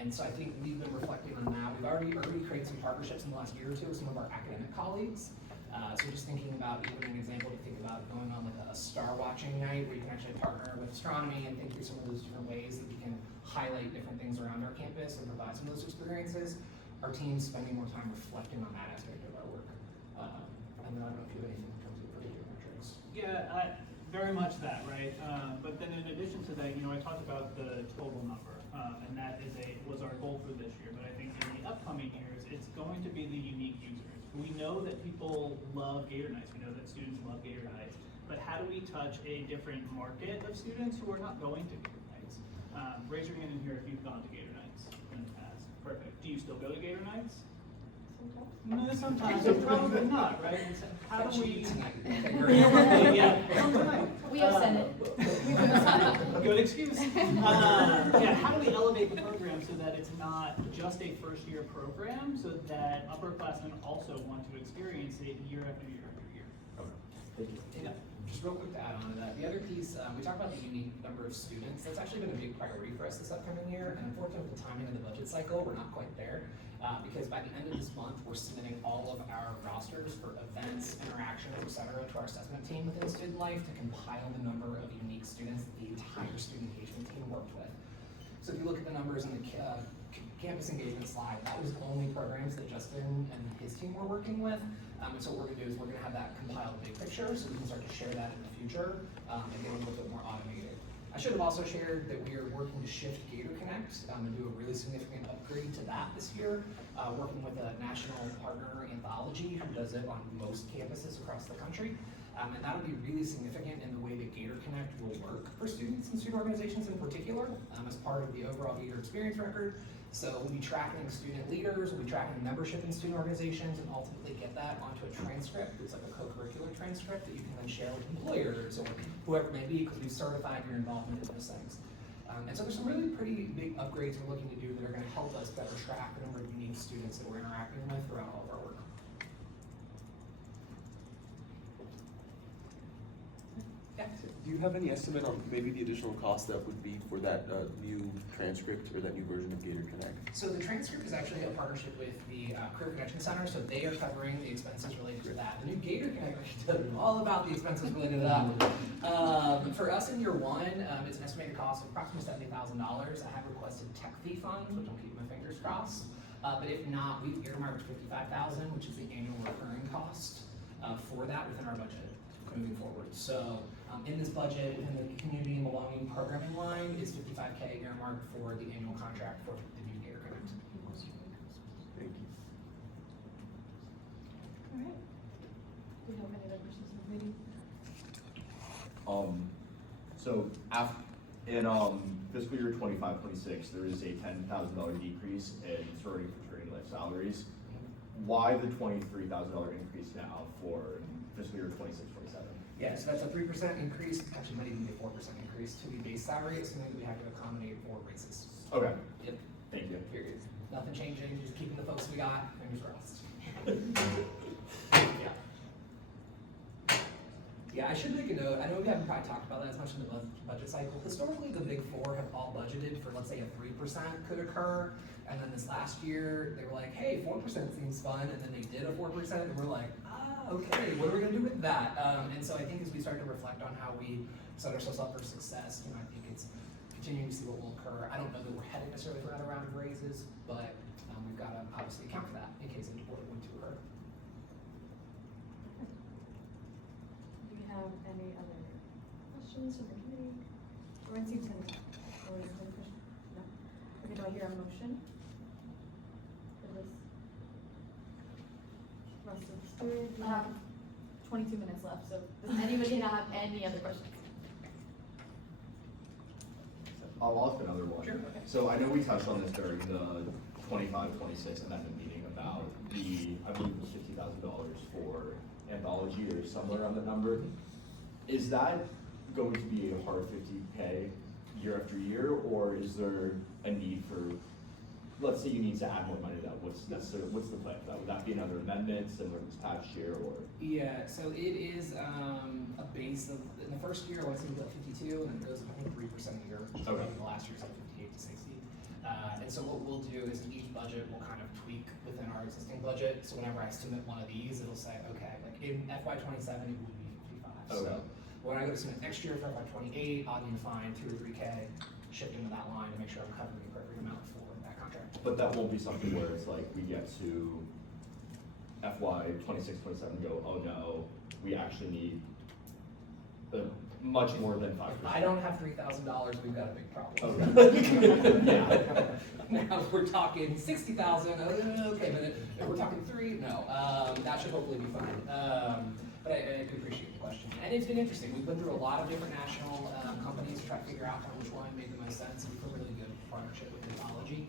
And so I think we've been reflecting on that. We've already created some partnerships in the last year or two with some of our academic colleagues. So just thinking about, even an example to think about going on like a star watching night where you can actually partner with astronomy and think through some of those different ways that we can highlight different things around our campus and provide some of those experiences. Our team's spending more time reflecting on that aspect of our work. And then I don't know if you have anything in terms of particular metrics. Yeah, very much that, right? But then in addition to that, you know, I talked about the total number, and that was our goal for this year. But I think in the upcoming years, it's going to be the unique users. We know that people love Gator Nights. We know that students love Gator Nights. But how do we touch a different market of students who are not going to Gator Nights? Raise your hand in here if you've gone to Gator Nights in the past. Perfect. Do you still go to Gator Nights? No, sometimes, but probably not, right? And so how do we? Yeah, come tonight. We have Senate. Good excuse. Yeah, how do we elevate the program so that it's not just a first-year program, so that upperclassmen also want to experience it year after year after year? Okay. Thank you. Yeah. just real quick to add on to that, the other piece, we talked about the unique number of students. That's actually been a big priority for us this upcoming year, and unfortunately with the timing of the budget cycle, we're not quite there. Because by the end of this month, we're submitting all of our rosters for events, interactions, et cetera, to our assessment team within student life to compile the number of unique students that the entire student engagement team worked with. So if you look at the numbers in the campus engagement slide, that was only programs that Justin and his team were working with. And so what we're gonna do is we're gonna have that compiled big picture so we can start to share that in the future and get a little bit more automated. I should have also shared that we are working to shift Gator Connect and do a really significant upgrade to that this year, working with a national partner anthology who does it on most campuses across the country. And that'll be really significant in the way that Gator Connect will work for students and student organizations in particular as part of the overall Gator experience record. So we'll be tracking student leaders, we'll be tracking membership in student organizations, and ultimately get that onto a transcript. It's like a co-curricular transcript that you can then share with employers or whoever it may be, because we've certified your involvement in those things. And so there's some really pretty big upgrades we're looking to do that are going to help us better track the number of unique students that we're interacting with throughout all of our work. Do you have any estimate on maybe the additional cost that would be for that new transcript or that new version of Gator Connect? So the transcript is actually a partnership with the Career Connection Center, so they are covering the expenses related to that. The new Gator Connect, I can tell you all about the expenses related to that. For us in year one, it's an estimated cost of approximately $70,000. I have requested tech fee funds, which I'll keep my fingers crossed. But if not, we've earmarked $55,000, which is the annual recurring cost for that within our budget moving forward. So in this budget, within the community and belonging programming line is $55K earmarked for the annual contract for the new Gator Connect. Thank you. All right. Do you have any other questions from the committee? So in fiscal year 25-26, there is a $10,000 decrease in sorority and fraternity life salaries. Why the $23,000 increase now for fiscal year 26-27? Yeah, so that's a 3% increase, actually might even be a 4% increase to the base salary. It's something that we have to accommodate for raises. Okay. Yep. Thank you. Period. Nothing changing, just keeping the folks we got, fingers crossed. Yeah. Yeah, I should make a note. I know we haven't probably talked about that as much in the budget cycle. Historically, the big four have all budgeted for, let's say, a 3% could occur. And then this last year, they were like, hey, 4% seems fun. And then they did a 4%, and we're like, okay, what are we gonna do with that? And so I think as we start to reflect on how we set ourselves up for success, I think it's continuing to see what will occur. I don't know that we're headed necessarily for another round of raises, but we've got to obviously account for that in case it were to occur. Do we have any other questions from the committee? Or seems to or is there a question? No? Okay, do I hear a motion for this? Rest of the story? We have 22 minutes left, so does anybody not have any other questions? I'll ask another one. Sure, okay. So I know we touched on this during the 25-26 amendment meeting about the, I believe it was $50,000 for anthology or somewhere around that number. Is that going to be a hard 50K year after year, or is there a need for, let's say you need to add more money to that, what's the plan for that? Would that be another amendment similar to this past year, or? Yeah, so it is a base of, in the first year, I want to say we got 52, and then it goes up, I think, 3% a year. Okay. The last year's like 58 to 60. And so what we'll do is in each budget, we'll kind of tweak within our existing budget. So whenever I submit one of these, it'll say, okay, like in FY27, it would be 55. Okay. So when I go to submit next year for FY28, I'll need to find 2 or 3K, shift into that line to make sure I'm covering the appropriate amount for that contract. But that won't be something where it's like we get to FY26-27 and go, oh no, we actually need much more than 5%. If I don't have $3,000, we've got a big problem. Okay. Yeah. Now, if we're talking 60,000, okay, but if we're talking 3, no, that should hopefully be fine. But I do appreciate the question. And it's been interesting. We've been through a lot of different national companies to try to figure out kind of which one made the most sense. We've got a really good partnership with Anthology.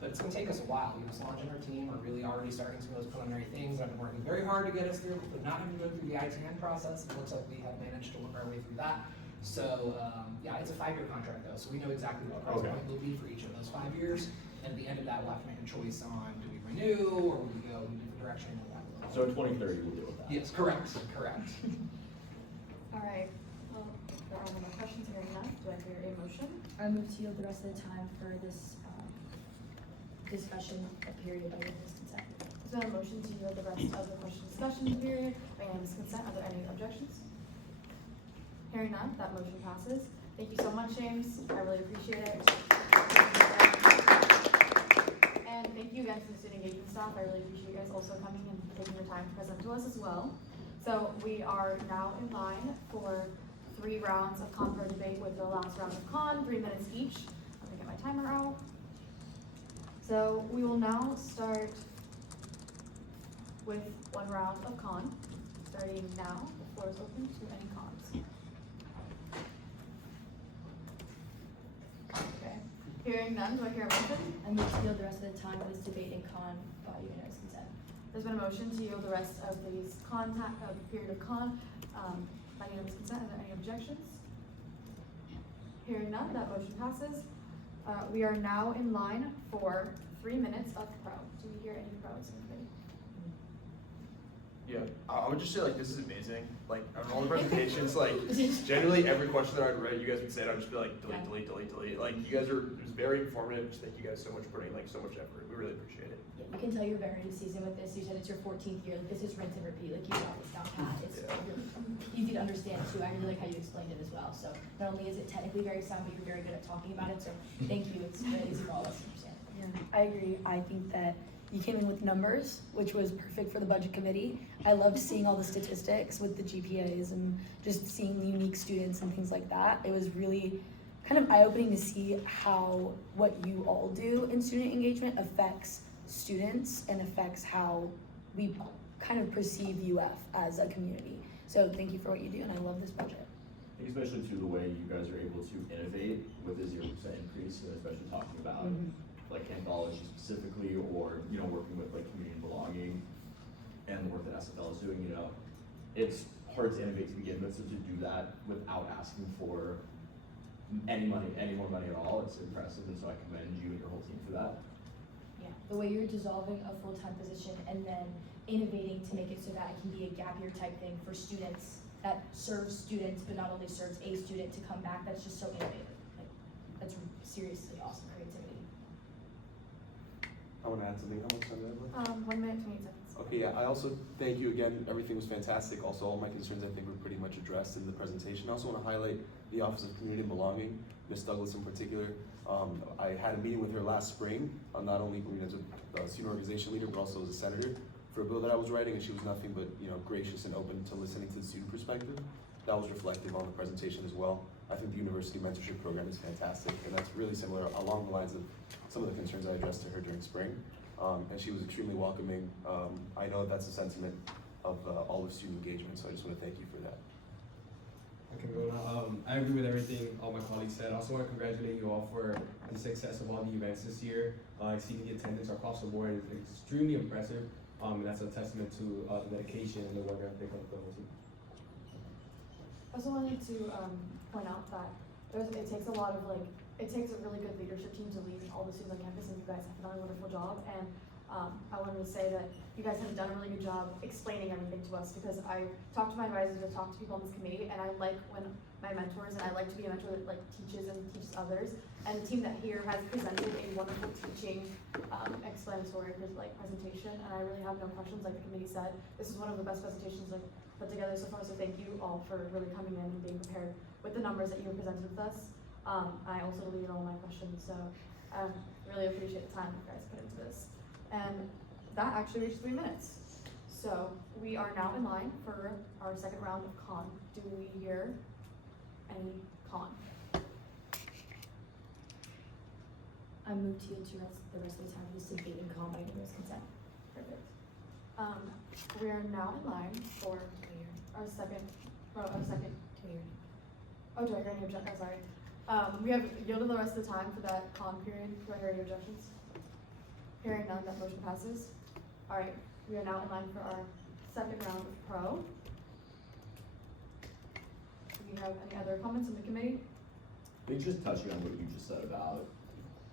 But it's going to take us a while. Solange and her team are really already starting some of those preliminary things. I've been working very hard to get us through, but not having to go through the ITN process. It looks like we have managed to work our way through that. So yeah, it's a 5-year contract though, so we know exactly what our price point will be for each of those 5 years. And at the end of that, we'll have to make a choice on do we renew or will we go in a different direction. So in 2030, we'll deal with that. Yes, correct, correct. All right, well, if there are no more questions, hearing none, do I hear a motion? I move to yield the rest of the time for this, discussion period by unanimous consent. Is there a motion to yield the rest of the question discussion period by unanimous consent? Are there any objections? Hearing none, that motion passes. Thank you so much, James. I really appreciate it. And thank you again to the student engagement staff. I really appreciate you guys also coming and taking your time to present to us as well. So we are now in line for 3 rounds of con per debate with the last round of con, 3 minutes each. Let me get my timer out. So we will now start with 1 round of con. Starting now, the floor is open to any cons. Okay, hearing none, do I hear a motion? I move to yield the rest of the time for this debate and con by unanimous consent. There's been a motion to yield the rest of these period of con by unanimous consent. Are there any objections? Hearing none, that motion passes. We are now in line for 3 minutes of pro. Do we hear any pros in the committee? Yeah, I would just say like this is amazing. Like on all the presentations, like generally every question that I'd read, you guys would say, I'd just be like delete. Like you guys are, it was very informative. Just thank you guys so much for putting like so much effort. We really appreciate it. Yeah, you can tell you're very seasoned with this. You said it's your 14th year. Like, this is rinse and repeat. Like you got this down pat. It's really easy to understand too. I really like how you explained it as well. So not only is it technically very sound, but you're very good at talking about it. So thank you. It's really easy for all of us to understand. Yeah, I agree. I think that you came in with numbers, which was perfect for the budget committee. I loved seeing all the statistics with the GPAs and just seeing the unique students and things like that. It was really kind of eye-opening to see how what you all do in student engagement affects students and affects how we kind of perceive UF as a community. So thank you for what you do, and I love this budget. I think especially too the way you guys are able to innovate with the 0% increase, and especially talking about like anthology specifically, or working with like community belonging and the work that SFL is doing. It's hard to innovate to begin with, so to do that without asking for any more money at all, it's impressive, and so I commend you and your whole team for that. Yeah, the way you're dissolving a full-time position and then innovating to make it so that it can be a gap year type thing for students that serves students, but not only serves a student to come back. That's just so innovative. Like, that's seriously awesome creativity. I want to add something. How much time do I have left? 1 minute, 28 seconds. Okay, yeah, I also thank you again. Everything was fantastic. Also, all my concerns I think were pretty much addressed in the presentation. I also want to highlight the Office of Community and Belonging, Ms. Douglas in particular. I had a meeting with her last spring, not only as a student organization leader, but also as a senator for a bill that I was writing, and she was nothing but gracious and open to listening to the student perspective. That was reflective on the presentation as well. I think the university mentorship program is fantastic, and that's really similar along the lines of some of the concerns I addressed to her during spring. And she was extremely welcoming. I know that's a sentiment of all of student engagement, so I just want to thank you for that. I can go now. I agree with everything all my colleagues said. I also want to congratulate you all for the success of all the events this year. Exceeding the attendance across the board is extremely impressive, and that's a testament to the dedication and the work ethic of the whole team. I also wanted to point out that it takes a lot of it takes a really good leadership team to lead all the students on campus, and you guys have done a wonderful job. And I wanted to say that you guys have done a really good job explaining everything to us, because I talk to my advisors, I talk to people on this committee, and I like when my mentors, and I like to be a mentor that teaches and teaches others. And the team that here has presented a wonderful teaching, explanatory presentation, and I really have no questions. Like the committee said, this is one of the best presentations I've put together so far. So thank you all for really coming in and being prepared with the numbers that you presented with us. I also deleted all my questions, so really appreciate the time you guys put into this. And that actually reached 3 minutes. So we are now in line for our second round of con. Do we hear any con? I move to yield to the rest of the time for this debate and con by unanimous consent. Perfect. We are now in line for our second. Oh, do I hear any objections? I'm sorry. We have yielded the rest of the time for that con period. Do I hear any objections? Hearing none, that motion passes. All right, we are now in line for our second round of pro. Do we have any other comments in the committee? I think just touching on what you just said about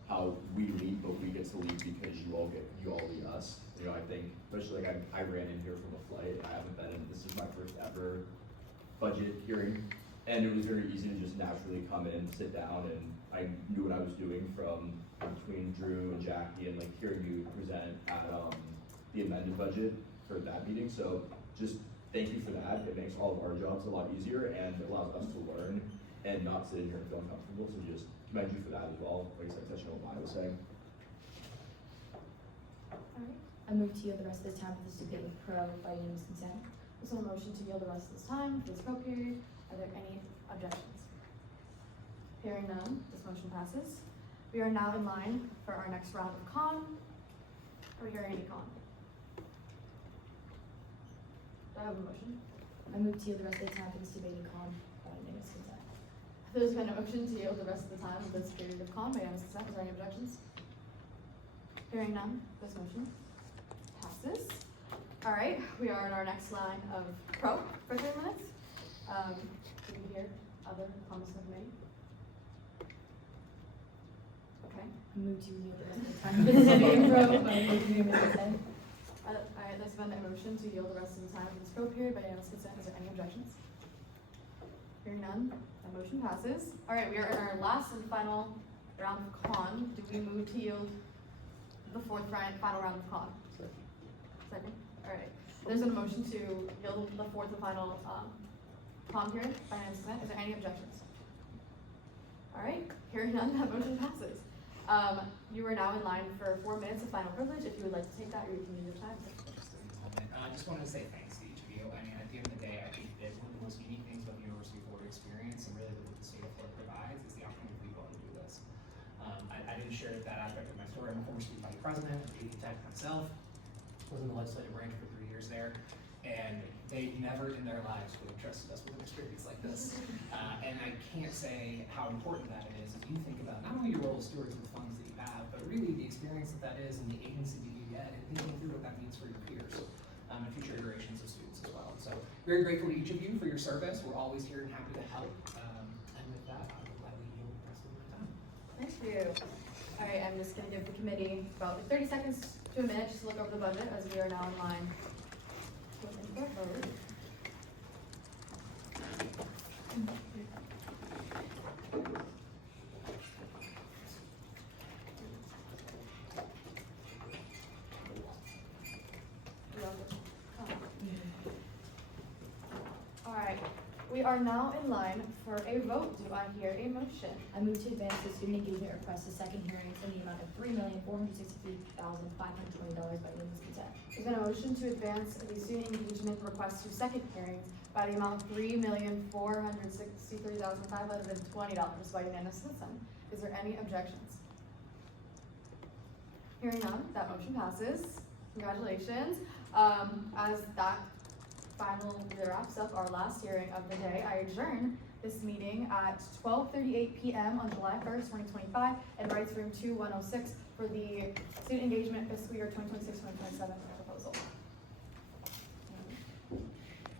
how we lead, but we get to lead because you all lead us. I think, especially I ran in here from a flight. I haven't been in, this is my first ever budget hearing, and it was very easy to just naturally come in, sit down, and I knew what I was doing from between Drew and Jackie, and like hearing you present at the amended budget for that meeting. So just thank you for that. It makes all of our jobs a lot easier and allows us to learn and not sit in here and feel uncomfortable. So just commend you for that as well. Like I said, touching on what I was saying. Alright, I move to yield the rest of this time for this debate with pro by unanimous consent. There's a motion to yield the rest of this time for this pro period. Are there any objections? Hearing none, this motion passes. We are now in line for our next round of con. Are we hearing any con? Do I have a motion? I move to yield the rest of the time for this debate with con by unanimous consent. There's been a motion to yield the rest of the time of this period of con by unanimous consent. Is there any objections? Hearing none, this motion passes. All right, we are in our next line of pro for 3 minutes. Did we hear other comments from the committee? Okay. I move to yield the rest of the time for this debate with pro by unanimous consent. All right, there's been a motion to yield the rest of the time for this pro period by unanimous consent. Is there any objections? Hearing none, the motion passes. All right, we are in our last and final round of con. Do we move to yield the fourth final round of con? Second. All right. There's been a motion to yield the fourth and final con period by unanimous consent. Is there any objections? All right. Hearing none, that motion passes. You are now in line for 4 minutes of final privilege. If you would like to take that, you can use your time. I just wanted to say thanks to each of you. I mean, at the end of the day, I think that one of the most unique things about the University of Florida experience and really what the state of Florida provides is the opportunity for people to do this. I didn't share that aspect of my story. I'm a former student body president, a tech myself, was in the legislative branch for 3 years there, and they never in their lives would have trusted us with an experience like this. And I can't say how important that is as you think about not only your role as stewards of the funds that you have, but really the experience that is and the agency that you get and thinking through what that means for your peers and future iterations of students as well. So very grateful to each of you for your service. We're always here and happy to help. And with that, I will gladly yield the rest of my time. Thank you. All right, I'm just gonna give the committee about 30 seconds to a minute just to look over the budget as we are now in line. Looking for a vote. All right, we are now in line for a vote. Do I hear a motion? I move to advance the student engagement request to second hearings in the amount of $3,463,520 by unanimous consent. There's been a motion to advance the student engagement request to second hearings by the amount of $3,463,520 by unanimous consent. Is there any objections? Hearing none, that motion passes. Congratulations. As that finally wraps up our last hearing of the day, I adjourn this meeting at 12:38 p.m. on July 1st, 2025 in Rights Room 2106 for the student engagement fiscal year 2026-2027.